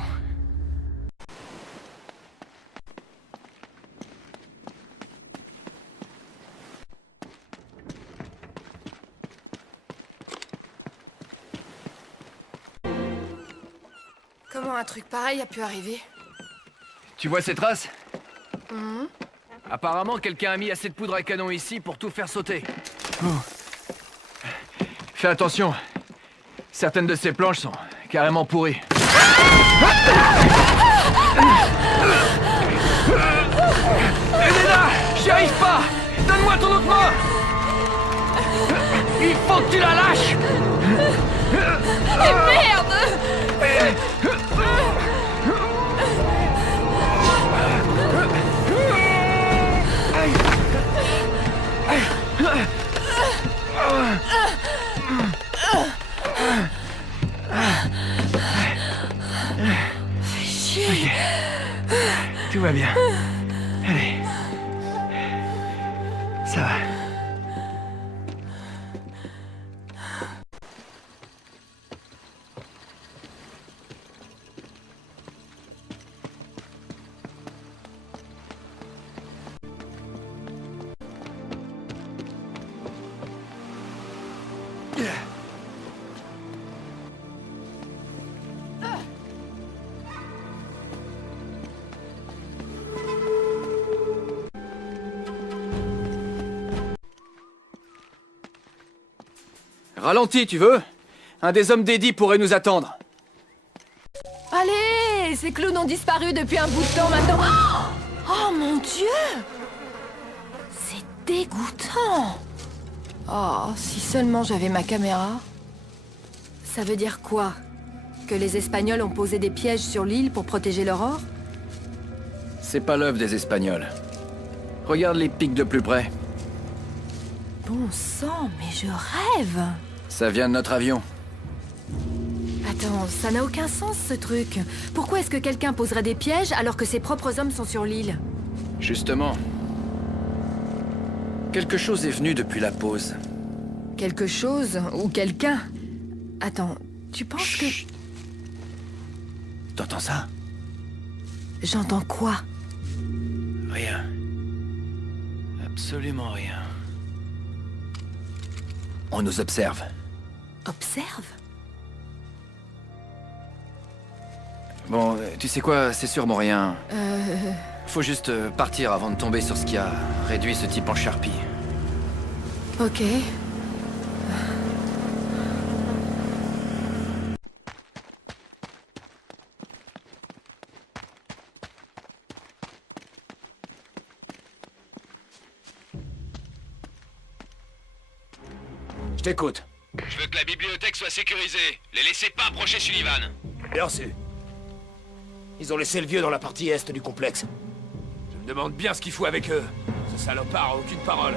Comment un truc pareil a pu arriver? Tu vois ces traces? Apparemment, quelqu'un a mis assez de poudre à canon ici pour tout faire sauter. Fais attention. Certaines de ces planches sont carrément pourries. Elena, j'y arrive pas. Donne-moi ton autre main. Il faut que tu la lâches. Tout va bien. Allez. Ça va. Ralentis, tu veux? Un des hommes d'Eddie pourrait nous attendre. Allez, ces clowns ont disparu depuis un bout de temps maintenant. Oh mon Dieu! C'est dégoûtant. Oh, si seulement j'avais ma caméra. Ça veut dire quoi? Que les Espagnols ont posé des pièges sur l'île pour protéger leur or? C'est pas l'œuvre des Espagnols. Regarde les pics de plus près. Bon sang, mais je rêve! Ça vient de notre avion. Attends, ça n'a aucun sens ce truc. Pourquoi est-ce que quelqu'un poserait des pièges alors que ses propres hommes sont sur l'île? Justement. Quelque chose est venu depuis la pause. Quelque chose ou quelqu'un? Attends, tu penses Chut. T'entends ça? que... J'entends quoi? Rien. Absolument rien. On nous observe. Observe? Bon, tu sais quoi, c'est sûrement rien. Faut juste partir avant de tomber sur ce qui a réduit ce type en charpie. Ok. Je t'écoute. Je veux que la bibliothèque soit sécurisée. Les laissez pas approcher Sullivan. Bien sûr. Ils ont laissé le vieux dans la partie est du complexe. Je me demande bien ce qu'il fout avec eux. Ce salopard a aucune parole.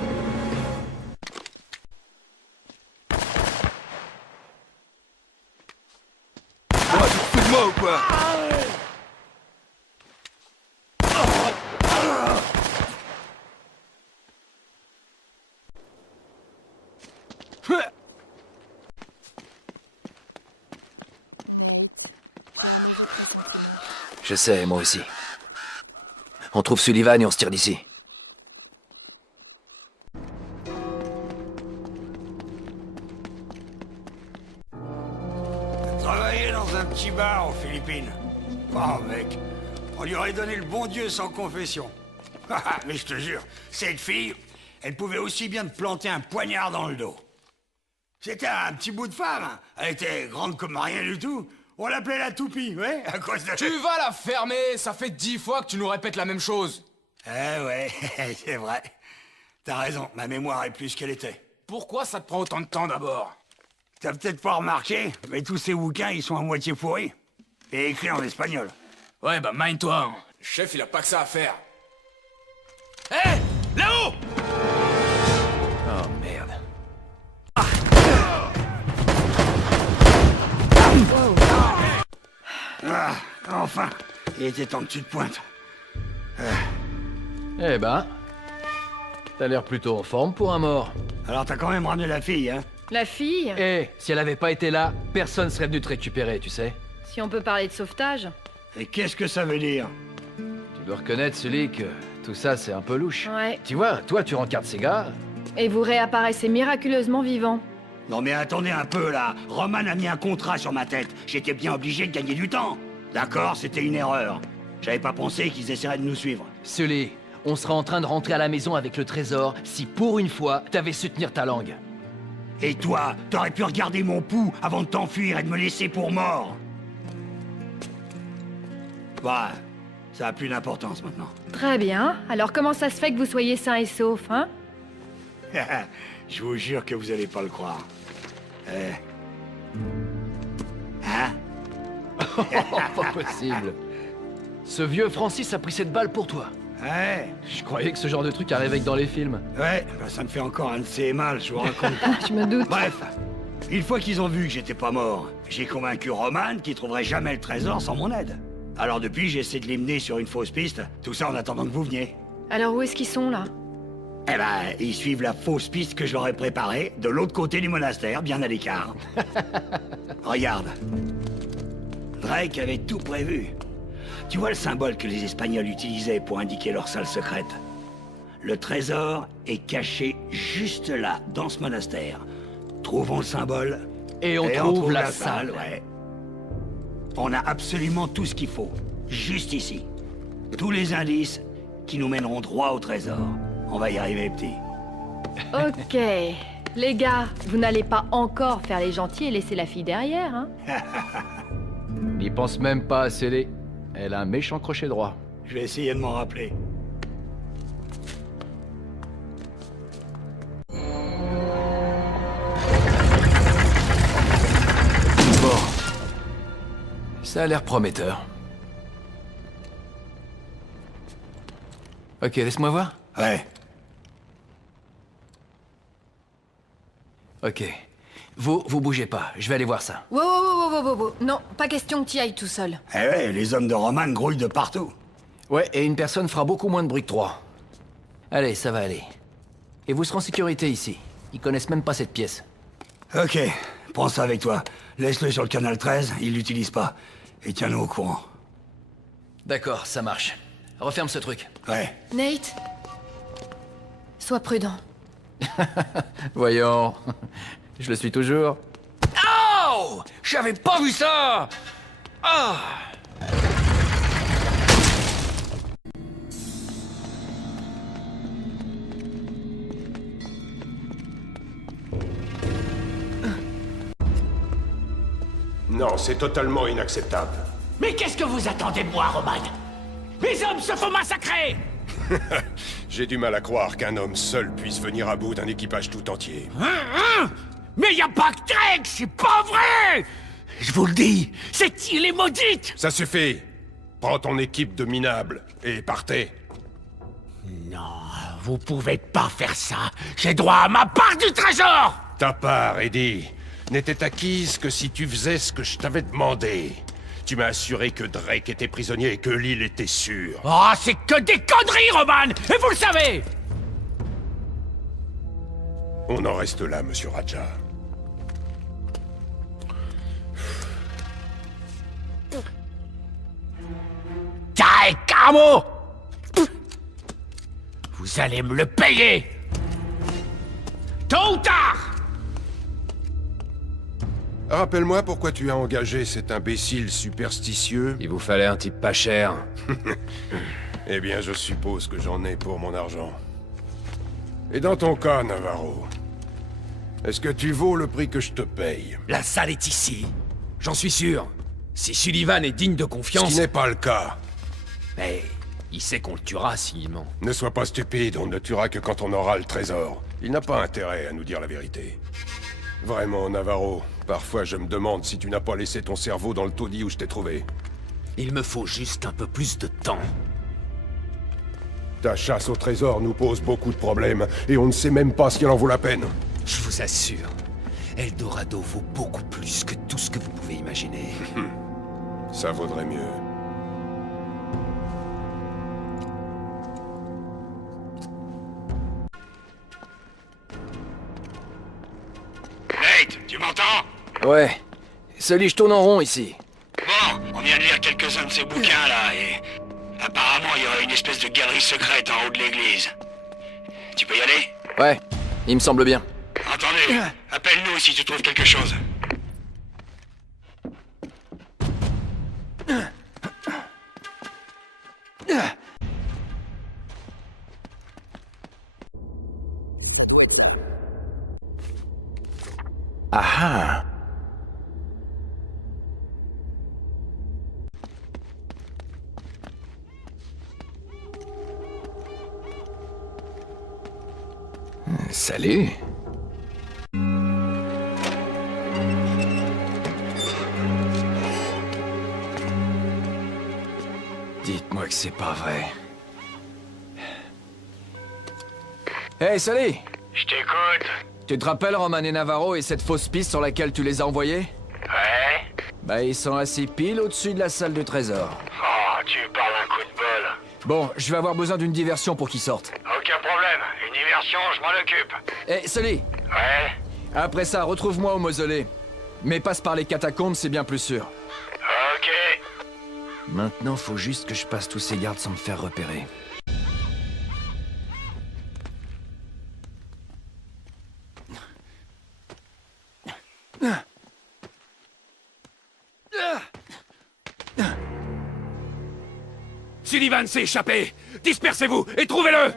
Oh, tu te fous de moi ou quoi? Je sais, moi aussi. On trouve Sullivan et on se tire d'ici. Travailler dans un petit bar aux Philippines. Oh, mec, on lui aurait donné le bon Dieu sans confession. Mais je te jure, cette fille, elle pouvait aussi bien te planter un poignard dans le dos. C'était un petit bout de femme. Hein. Elle était grande comme rien du tout. On l'appelait la toupie, ouais, à cause de... Tu vas la fermer. Ça fait 10 fois que tu nous répètes la même chose. Eh ouais, c'est vrai. T'as raison, ma mémoire est plus qu'elle était. Pourquoi ça te prend autant de temps d'abord? T'as peut-être pas remarqué, mais tous ces bouquins, ils sont à moitié pourris. Et écrits en espagnol. Ouais, bah mind-toi. Hein. Le chef, il a pas que ça à faire. Hé, là-haut! Oh, merde. Ah, enfin, il était temps que tu te pointes. Eh ben... T'as l'air plutôt en forme pour un mort. Alors t'as quand même ramené la fille, hein? La fille? Eh, si elle avait pas été là, personne serait venu te récupérer, tu sais. Si on peut parler de sauvetage. Et qu'est-ce que ça veut dire? Tu dois reconnaître, Sully, que tout ça, c'est un peu louche. Ouais. Tu vois, toi, tu rencardes ces gars. Et vous réapparaissez miraculeusement vivant. Non mais attendez un peu là, Roman a mis un contrat sur ma tête. J'étais bien obligé de gagner du temps. D'accord, c'était une erreur. J'avais pas pensé qu'ils essaieraient de nous suivre. Sully, on sera en train de rentrer à la maison avec le trésor si, pour une fois, t'avais su tenir ta langue. Et toi, t'aurais pu regarder mon pouls avant de t'enfuir et de me laisser pour mort. Bah, ça a plus d'importance maintenant. Très bien. Alors comment ça se fait que vous soyez sain et sauf, hein? Je vous jure que vous allez pas le croire. Hein? Pas possible. Ce vieux Francis a pris cette balle pour toi. Ouais, Je croyais que ce genre de truc arrivait que dans les films. ouais, bah ça me fait encore un de ces mal, je vous raconte. Je me doute. Bref, une fois qu'ils ont vu que j'étais pas mort, j'ai convaincu Roman qu'il trouverait jamais le trésor sans mon aide. Alors depuis, j'essaie de les mener sur une fausse piste, tout ça en attendant que vous veniez. Alors où est-ce qu'ils sont, là? Eh ben, ils suivent la fausse piste que je leur ai préparée, de l'autre côté du monastère, bien à l'écart. Regarde. Drake avait tout prévu. Tu vois le symbole que les Espagnols utilisaient pour indiquer leur salle secrète? Le trésor est caché juste là, dans ce monastère. Trouvons le symbole. Et on trouve la salle. Ouais. On a absolument tout ce qu'il faut. Juste ici. Tous les indices qui nous mèneront droit au trésor. On va y arriver, petit. Ok. Les gars, vous n'allez pas encore faire les gentils et laisser la fille derrière, hein? N'y pense même pas à sceller. Elle a un méchant crochet droit. Je vais essayer de m'en rappeler. Bon. Ça a l'air prometteur. Ok, laisse-moi voir. Ouais. Ok. Vous bougez pas, je vais aller voir ça. Wow. Non, pas question que tu ailles tout seul. Eh ouais, les hommes de Roman grouillent de partout. Ouais, et une personne fera beaucoup moins de bruit que 3. Allez, ça va aller. Et vous serez en sécurité ici. Ils connaissent même pas cette pièce. Ok, prends ça avec toi. Laisse-le sur le canal 13, il l'utilise pas. Et tiens-nous au courant. D'accord, ça marche. Referme ce truc. Ouais. Nate, sois prudent. Voyons. Je le suis toujours. Oh! J'avais pas vu ça! Ah! Non, c'est totalement inacceptable. Mais qu'est-ce que vous attendez de moi, Roman? Mes hommes se font massacrer! J'ai du mal à croire qu'un homme seul puisse venir à bout d'un équipage tout entier. Mais y a pas que Drake, c'est pas vrai! Je vous le dis, cette île est maudite! Ça suffit. Prends ton équipe de minables et partez. Non, vous pouvez pas faire ça. J'ai droit à ma part du trésor! Ta part, Eddie, n'était acquise que si tu faisais ce que je t'avais demandé. Tu m'as assuré que Drake était prisonnier et que l'île était sûre. Oh, c'est que des conneries, Roman! Et vous le savez! On en reste là, monsieur Raja. Taekamo! Vous allez me le payer! Tôt ou tard! Rappelle-moi pourquoi tu as engagé cet imbécile superstitieux. Il vous fallait un type pas cher. Eh bien, je suppose que j'en ai pour mon argent. Et dans ton cas, Navarro, est-ce que tu vaux le prix que je te paye? La salle est ici. J'en suis sûr. Si Sullivan est digne de Ce confiance... qui n'est pas le cas. Mais il sait qu'on le tuera s'il ment. Ne sois pas stupide, on ne le tuera que quand on aura le trésor. Il n'a pas intérêt à nous dire la vérité. Vraiment, Navarro, parfois je me demande si tu n'as pas laissé ton cerveau dans le taudis où je t'ai trouvé. Il me faut juste un peu plus de temps. Ta chasse au trésor nous pose beaucoup de problèmes, et on ne sait même pas si elle en vaut la peine. Je vous assure, Eldorado vaut beaucoup plus que tout ce que vous pouvez imaginer. Ça vaudrait mieux. Nate, tu m'entends? Ouais. Sully, je tourne en rond ici. Bon, on vient de lire quelques-uns de ces bouquins là et... apparemment, il y aurait une espèce de galerie secrète en haut de l'église. Tu peux y aller? Ouais, il me semble bien. Entendu. Appelle-nous si tu trouves quelque chose. Ah ah. Salut. Dites-moi que c'est pas vrai. Hey, Sully! Je t'écoute. Tu te rappelles Roman et Navarro et cette fausse piste sur laquelle tu les as envoyés? Ouais? Bah, ils sont assis pile au-dessus de la salle du trésor. Oh, tu parles un coup de bol. Bon, je vais avoir besoin d'une diversion pour qu'ils sortent. Aucun problème. Une diversion, je m'en occupe. Hey, Sully! Ouais? Après ça, retrouve-moi au mausolée. Mais passe par les catacombes, c'est bien plus sûr. Ok. Maintenant, faut juste que je passe tous ces gardes sans me faire repérer. Sullivan s'est échappé! Dispersez-vous et trouvez-le!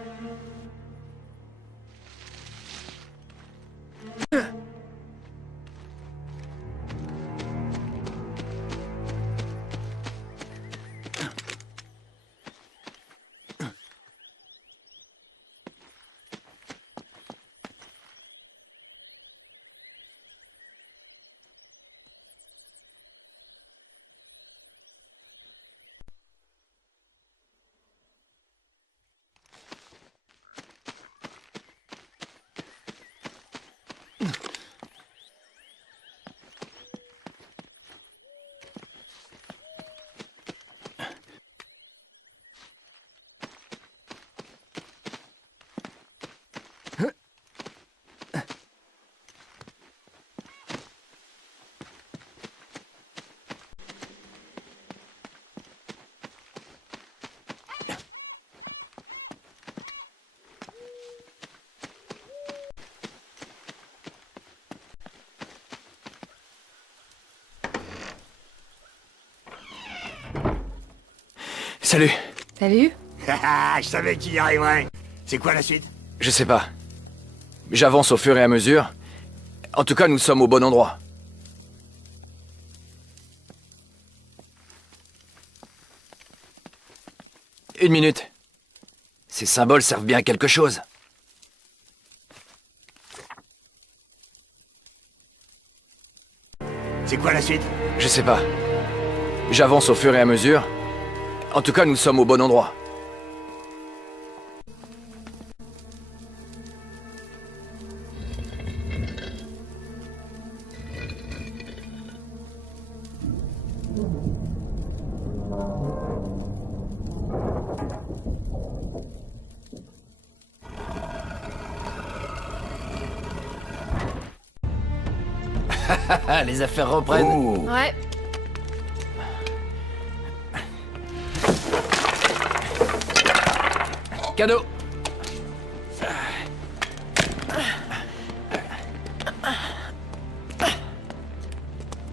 Salut. Salut. Je savais qu'il y arriverait. C'est quoi la suite? Je sais pas. J'avance au fur et à mesure. En tout cas, nous sommes au bon endroit. Une minute. Ces symboles servent bien à quelque chose. C'est quoi la suite? Je sais pas. J'avance au fur et à mesure. En tout cas, nous sommes au bon endroit. Les affaires reprennent. Oh. Ouais. Cadeau.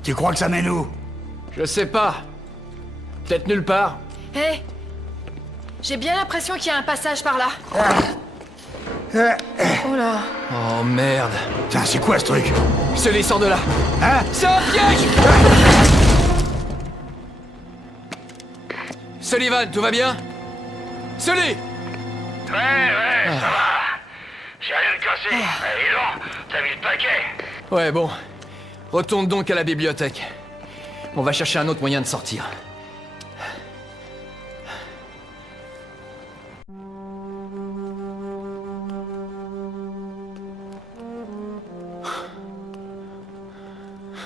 Tu crois que ça mène où? Je sais pas. Peut-être nulle part. Hé, j'ai bien l'impression qu'il y a un passage par là. Oh là. Oh merde. Putain, c'est quoi ce truc? Sully, sort de là. Hein? C'est un piège! Sullivan, tout va bien? Sully! Ouais, ça va. J'ai rien de cassé. Dis donc, t'as mis le paquet. Ouais, bon. Retourne donc à la bibliothèque. On va chercher un autre moyen de sortir.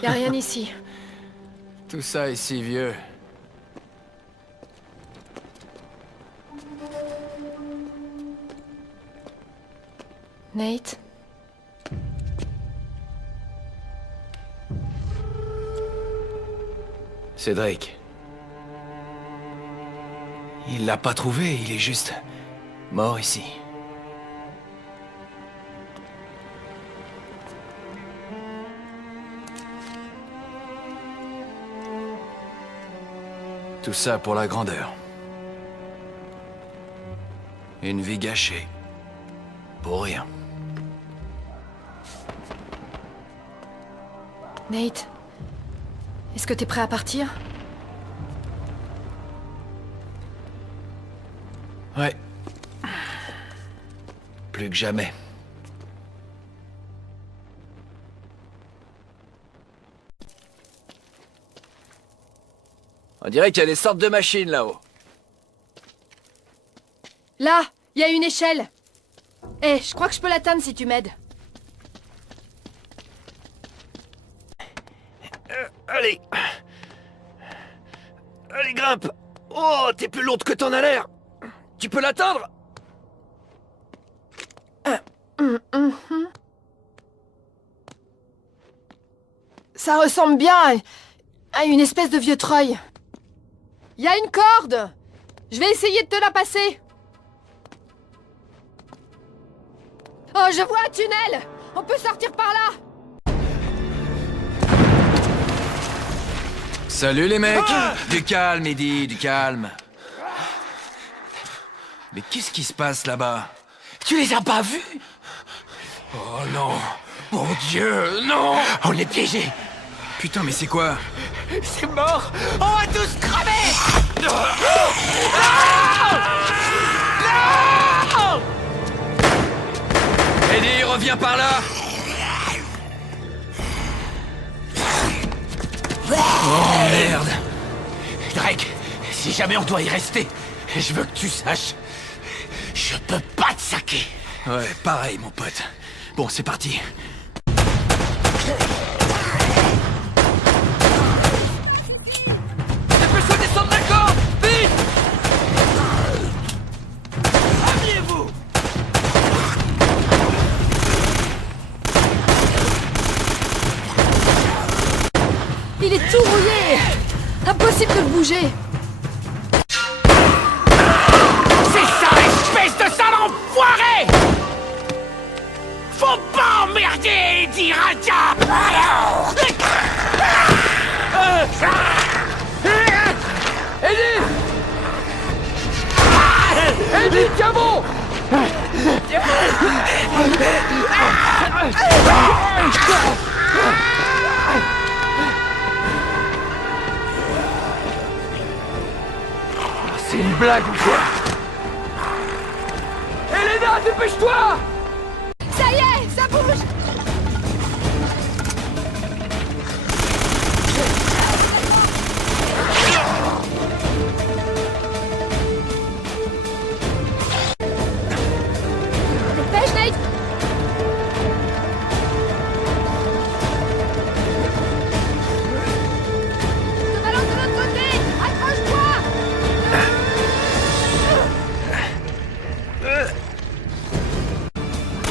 Y a rien ici. Tout ça est si vieux. Nate? C'est Drake. Il l'a pas trouvé, il est juste mort ici. Tout ça pour la grandeur. Une vie gâchée. Pour rien. Nate? Est-ce que t'es prêt à partir? Ouais. Plus que jamais. On dirait qu'il y a des sortes de machines là-haut. Là, il y a une échelle. Eh, je crois que je peux l'atteindre si tu m'aides. Allez. Allez, grimpe. Oh, t'es plus lourde que t'en as l'air. Tu peux l'atteindre? Ça ressemble bien à une espèce de vieux treuil. Il y a une corde. Je vais essayer de te la passer. Oh, je vois un tunnel. On peut sortir par là. Salut les mecs. Du calme, Eddie, du calme. Mais qu'est-ce qui se passe là-bas? Tu les as pas vus? Oh non. Mon Dieu, non. On est piégés. Putain, mais c'est quoi? C'est mort. On va tous crever. Non. Eddie, reviens par là. Oh merde. Drake, si jamais on doit y rester, je veux que tu saches, je peux pas te saquer. Ouais, pareil, mon pote. Bon, c'est parti. Dépêche-toi de descendre la corde! Vite! Habillez-vous! Il est tout rouillé. Impossible de le bouger. C'est ça, espèce de sale enfoiré! Faut pas emmerder Eddie Raja! Eddie! Allez vite, tiens bon! C'est une blague ou quoi? Elena, dépêche-toi! Ça y est, ça bouge! Dépêche, Nate! Je te balance de l'autre côté! Accroche-toi!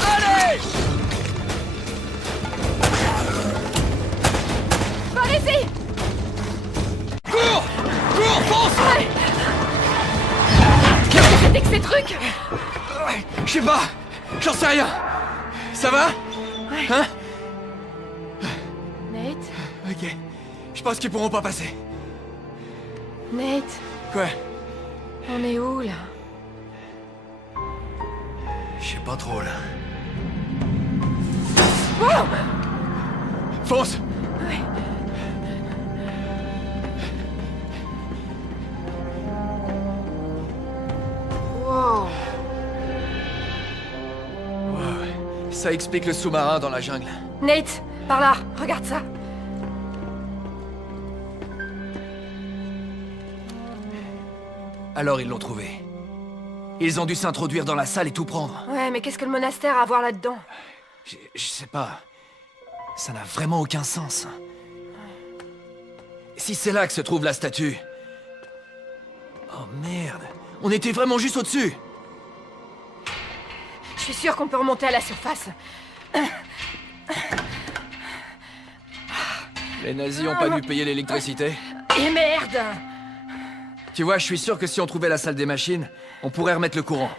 Allez! Par ici! Cours! Cours, fonce! Qu'est-ce que c'était que ces trucs? Je sais pas, j'en sais rien. Ça va? Hein? Nate? Ok, je pense qu'ils pourront pas passer. Nate? Quoi? On est où, là? Je sais pas trop, là. Oh! Fonce! Wow! Ça explique le sous-marin dans la jungle. Nate, par là, regarde ça. Alors ils l'ont trouvé. Ils ont dû s'introduire dans la salle et tout prendre. Ouais, mais qu'est-ce que le monastère a à voir là-dedans? Je sais pas. Ça n'a vraiment aucun sens. Si c'est là que se trouve la statue... Oh merde. On était vraiment juste au-dessus. Je suis sûre qu'on peut remonter à la surface. Les nazis ont pas dû payer l'électricité. Et merde! Tu vois, je suis sûr que si on trouvait la salle des machines, on pourrait remettre le courant.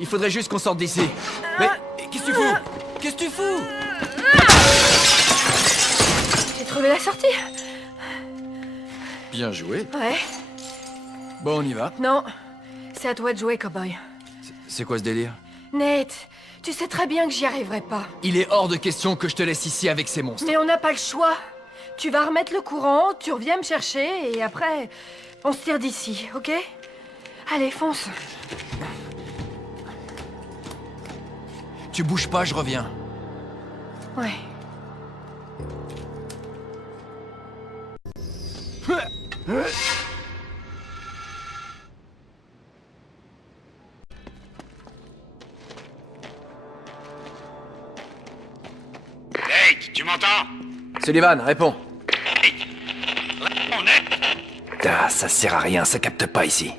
Il faudrait juste qu'on sorte d'ici. Mais qu'est-ce que tu fous? Qu'est-ce que tu fous? J'ai trouvé la sortie. Bien joué. Ouais. Bon, on y va. Non. C'est à toi de jouer, cowboy. C'est quoi ce délire? Nate, tu sais très bien que j'y arriverai pas. Il est hors de question que je te laisse ici avec ces monstres. Mais on n'a pas le choix. Tu vas remettre le courant, tu reviens me chercher, et après, on se tire d'ici, ok? Allez, fonce. Tu bouges pas, je reviens. Ouais. Nate, tu m'entends? Sullivan, réponds. On est... Ah, ça sert à rien, ça capte pas ici.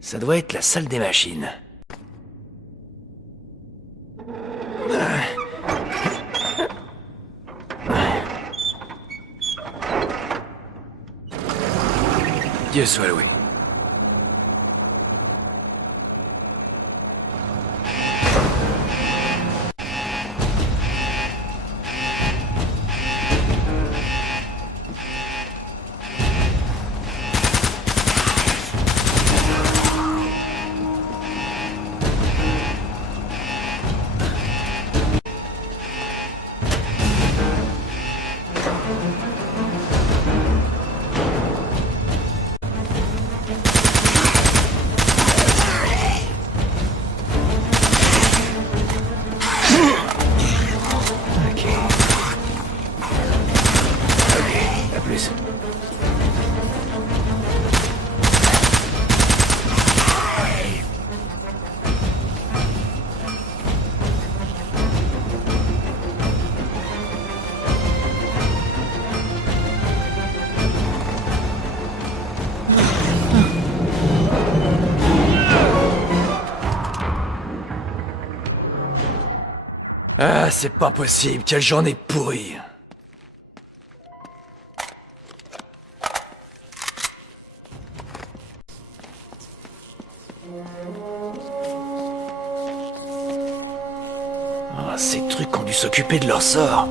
Ça doit être la salle des machines. Dieu soit loué. Ah, c'est pas possible, quelle journée pourrie. Ah, ces trucs ont dû s'occuper de leur sort.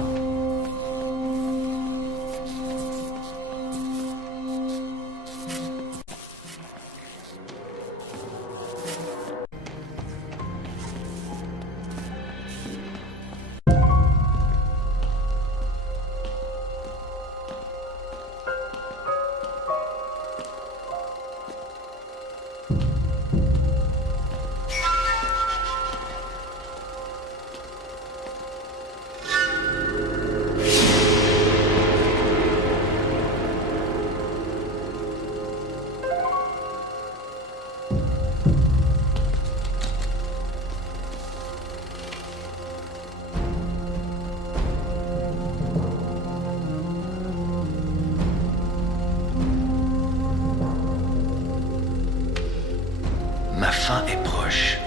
Ma fin est proche.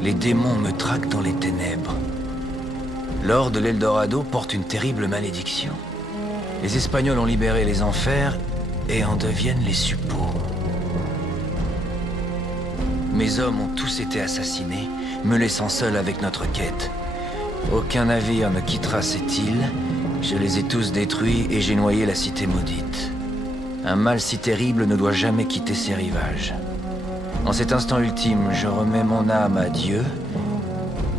Les démons me traquent dans les ténèbres. L'or de l'Eldorado porte une terrible malédiction. Les Espagnols ont libéré les enfers et en deviennent les suppôts. Mes hommes ont tous été assassinés, me laissant seul avec notre quête. Aucun navire ne quittera cette île. Je les ai tous détruits et j'ai noyé la cité maudite. Un mal si terrible ne doit jamais quitter ses rivages. En cet instant ultime, je remets mon âme à Dieu,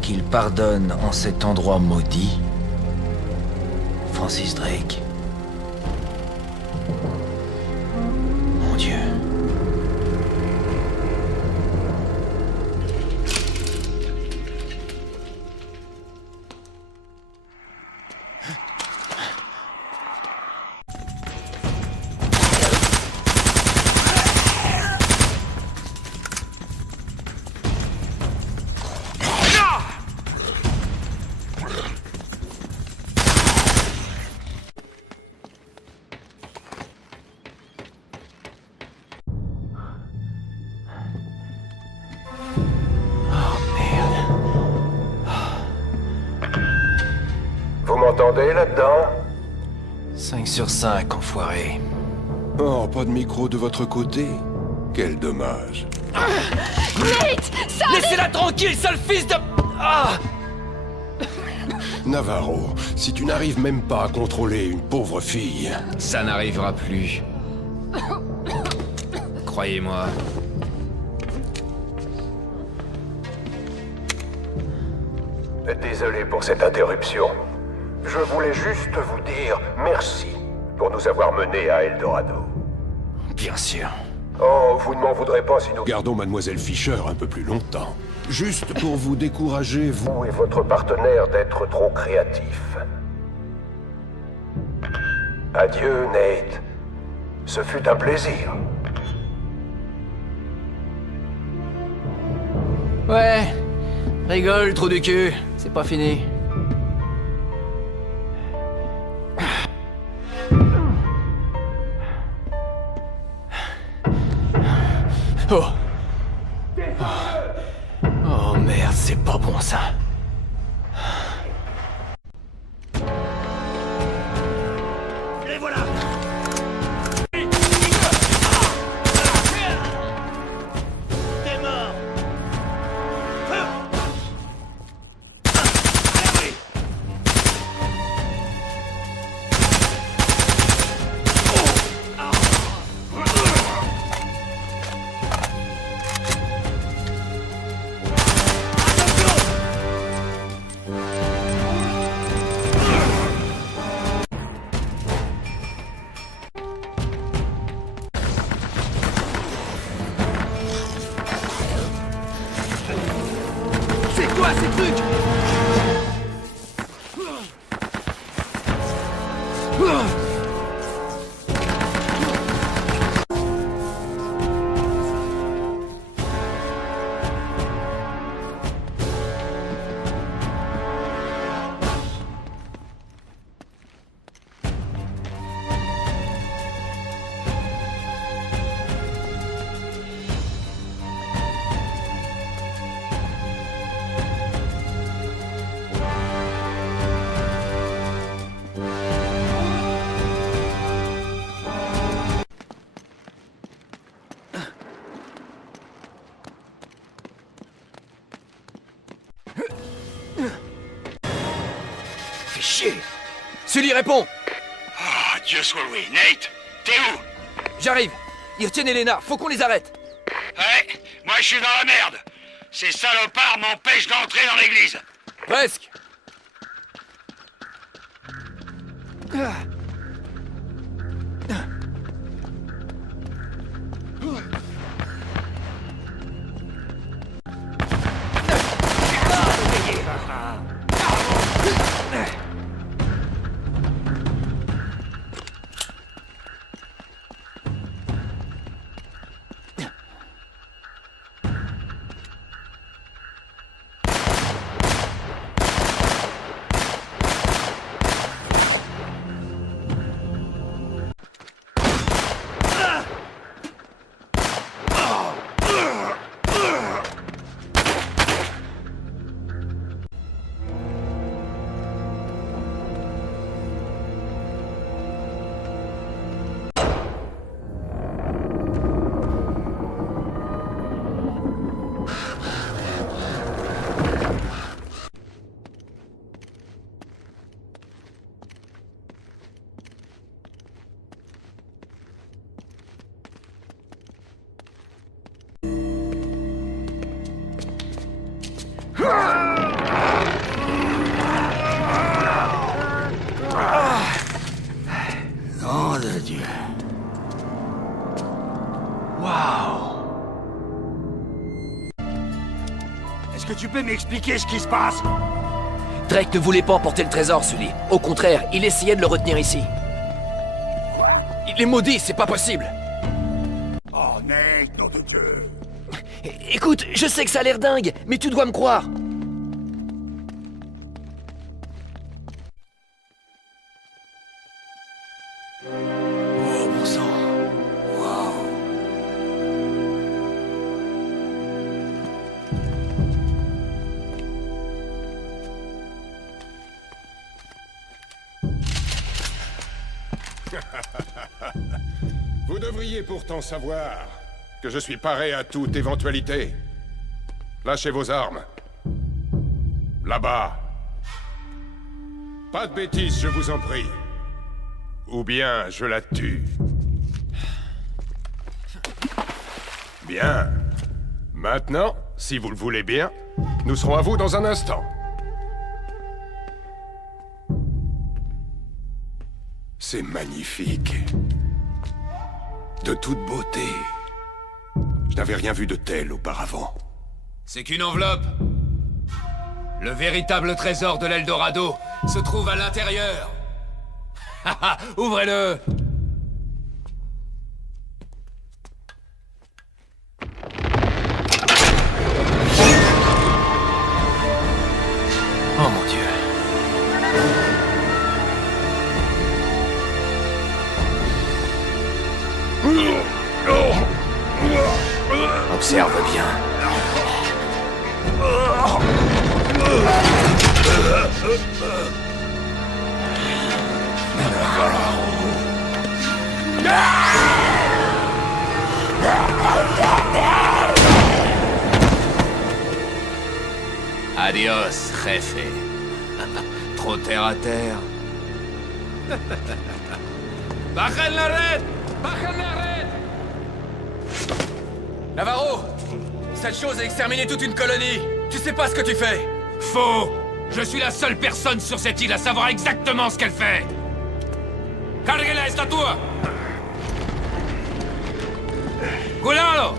qu'il pardonne en cet endroit maudit. Francis Drake. Mon Dieu. Vous m'entendez là-dedans? 5 sur 5, enfoiré. Oh, pas de micro de votre côté? Quel dommage. Nate! Laissez-la tranquille, sale fils de... Ah! Navarro, si tu n'arrives même pas à contrôler une pauvre fille... Ça n'arrivera plus. Croyez-moi. Désolé pour cette interruption. Je voulais juste vous dire merci pour nous avoir menés à Eldorado. Bien sûr. Oh, vous ne m'en voudrez pas si nous gardons Mademoiselle Fisher un peu plus longtemps. Juste pour vous décourager, vous et votre partenaire, d'être trop créatifs. Adieu, Nate. Ce fut un plaisir. Ouais. Rigole, trou du cul. C'est pas fini. Oh. Oh merde, c'est pas bon ça. Les voilà! T'es mort! C'est quoi ces trucs? chier! Sully, réponds! Oh, Dieu soit loué. Nate, t'es où? J'arrive! Ils retiennent Elena, faut qu'on les arrête! Ouais, moi je suis dans la merde. Ces salopards m'empêchent d'entrer dans l'église. Presque! Nom de Dieu. Waouh! Est-ce que tu peux m'expliquer ce qui se passe? Drake ne voulait pas emporter le trésor, Sully. Au contraire, il essayait de le retenir ici. Il est maudit, c'est pas possible! Oh, Nate, nom de Dieu. Écoute, je sais que ça a l'air dingue, mais tu dois me croire! Oh, bon sang. Waouh. Vous devriez pourtant savoir que je suis paré à toute éventualité. Lâchez vos armes. Là-bas. Pas de bêtises, je vous en prie. Ou bien je la tue. Bien. Maintenant, si vous le voulez bien, nous serons à vous dans un instant. C'est magnifique. De toute beauté. Je n'avais rien vu de tel auparavant. C'est qu'une enveloppe. Le véritable trésor de l'Eldorado se trouve à l'intérieur. Haha, ouvrez-le. Oh mon Dieu. Observe bien. Adios, jefe. Trop terre à terre. Bajen la red! Bajen la red! Navarro! Cette chose a exterminé toute une colonie! Tu sais pas ce que tu fais! Faux! Je suis la seule personne sur cette île à savoir exactement ce qu'elle fait! Cargue la estatua! Cuidado!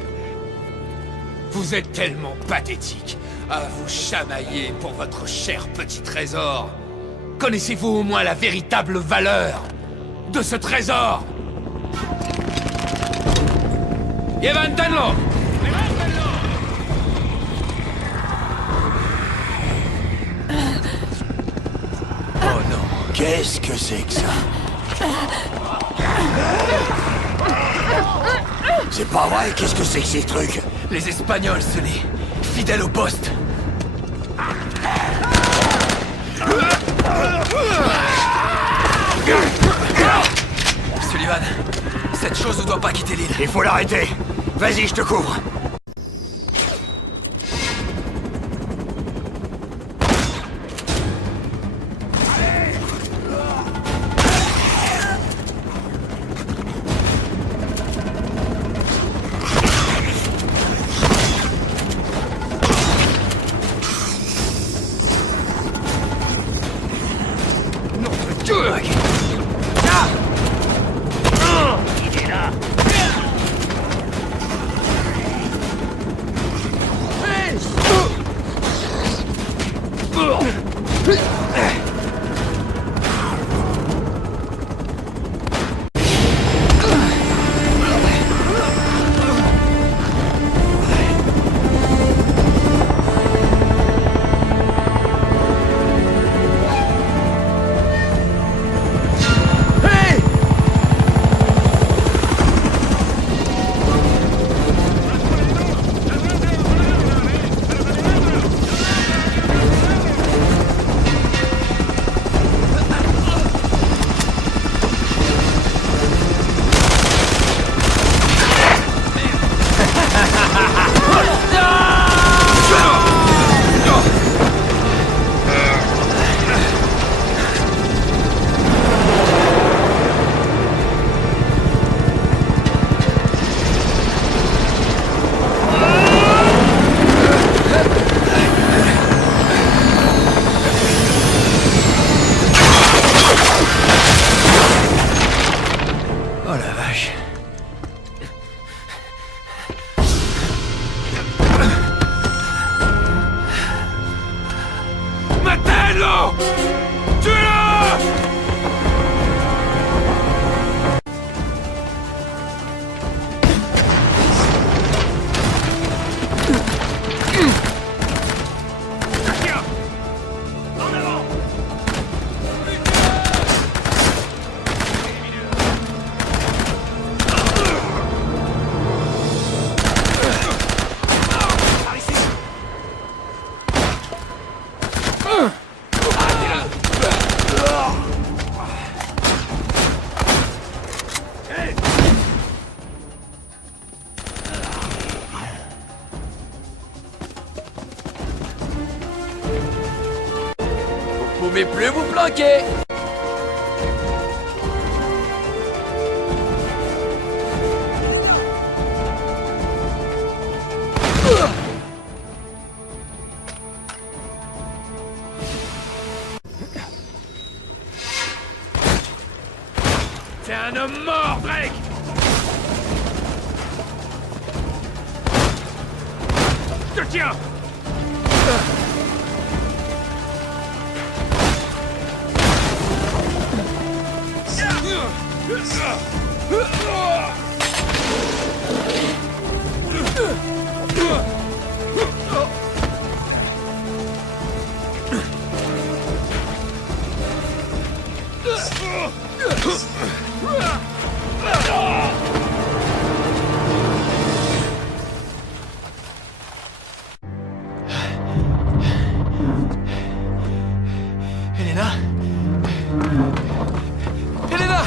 Vous êtes tellement pathétique à vous chamailler pour votre cher petit trésor. Connaissez-vous au moins la véritable valeur de ce trésor? Levántenlo! Oh non. Qu'est-ce que c'est que ça? C'est pas vrai, qu'est-ce que c'est que ces trucs? Les Espagnols, Sully. Fidèles au poste. Sullivan, cette chose ne doit pas quitter l'île. Il faut l'arrêter. Vas-y, je te couvre. pouvez plus vous planquer. T'es un homme mort, Drake! Je te tiens! Elena? Elena!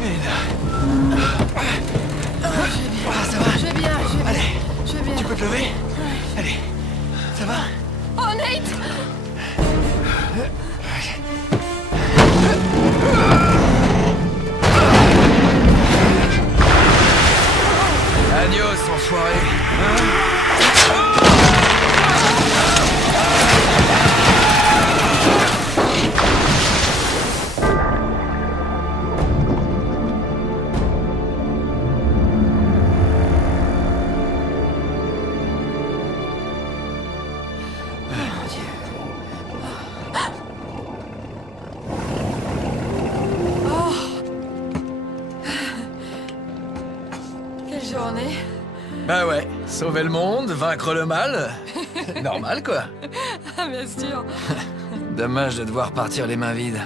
Elena! Ça va? Je vais bien, Allez, je vais bien. tu peux te lever? Allez, ça va? Oh, Nate! Adios, enfoiré. Quelle journée. Bah ouais, sauver le monde, vaincre le mal. Normal, quoi. Ah, bien sûr. Dommage de devoir partir les mains vides.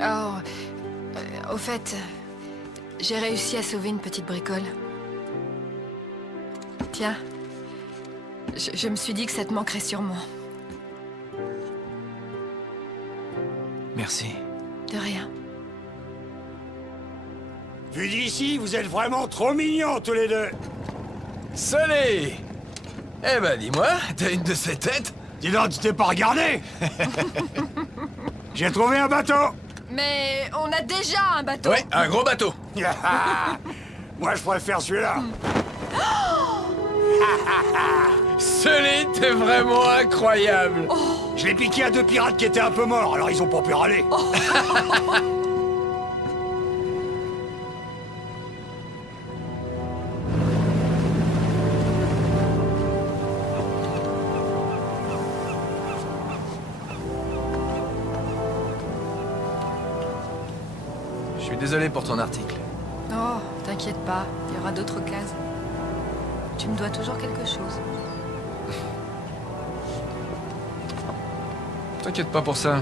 Oh, au fait, j'ai réussi à sauver une petite bricole. Tiens, je me suis dit que ça te manquerait sûrement. Merci. De rien. Vu d'ici, vous êtes vraiment trop mignons tous les deux. Salut! Eh ben, dis-moi, t'as une de ces têtes? Dis donc, tu t'es pas regardé? J'ai trouvé un bateau. Mais on a déjà un bateau. Ouais, un gros bateau. Moi, je préfère celui-là. Sully, t'es vraiment incroyable. Je l'ai piqué à 2 pirates qui étaient un peu morts, alors ils ont pas pu râler. Je suis désolé pour ton article. Oh, t'inquiète pas, il y aura d'autres cases. Tu me dois toujours quelque chose. T'inquiète pas pour ça.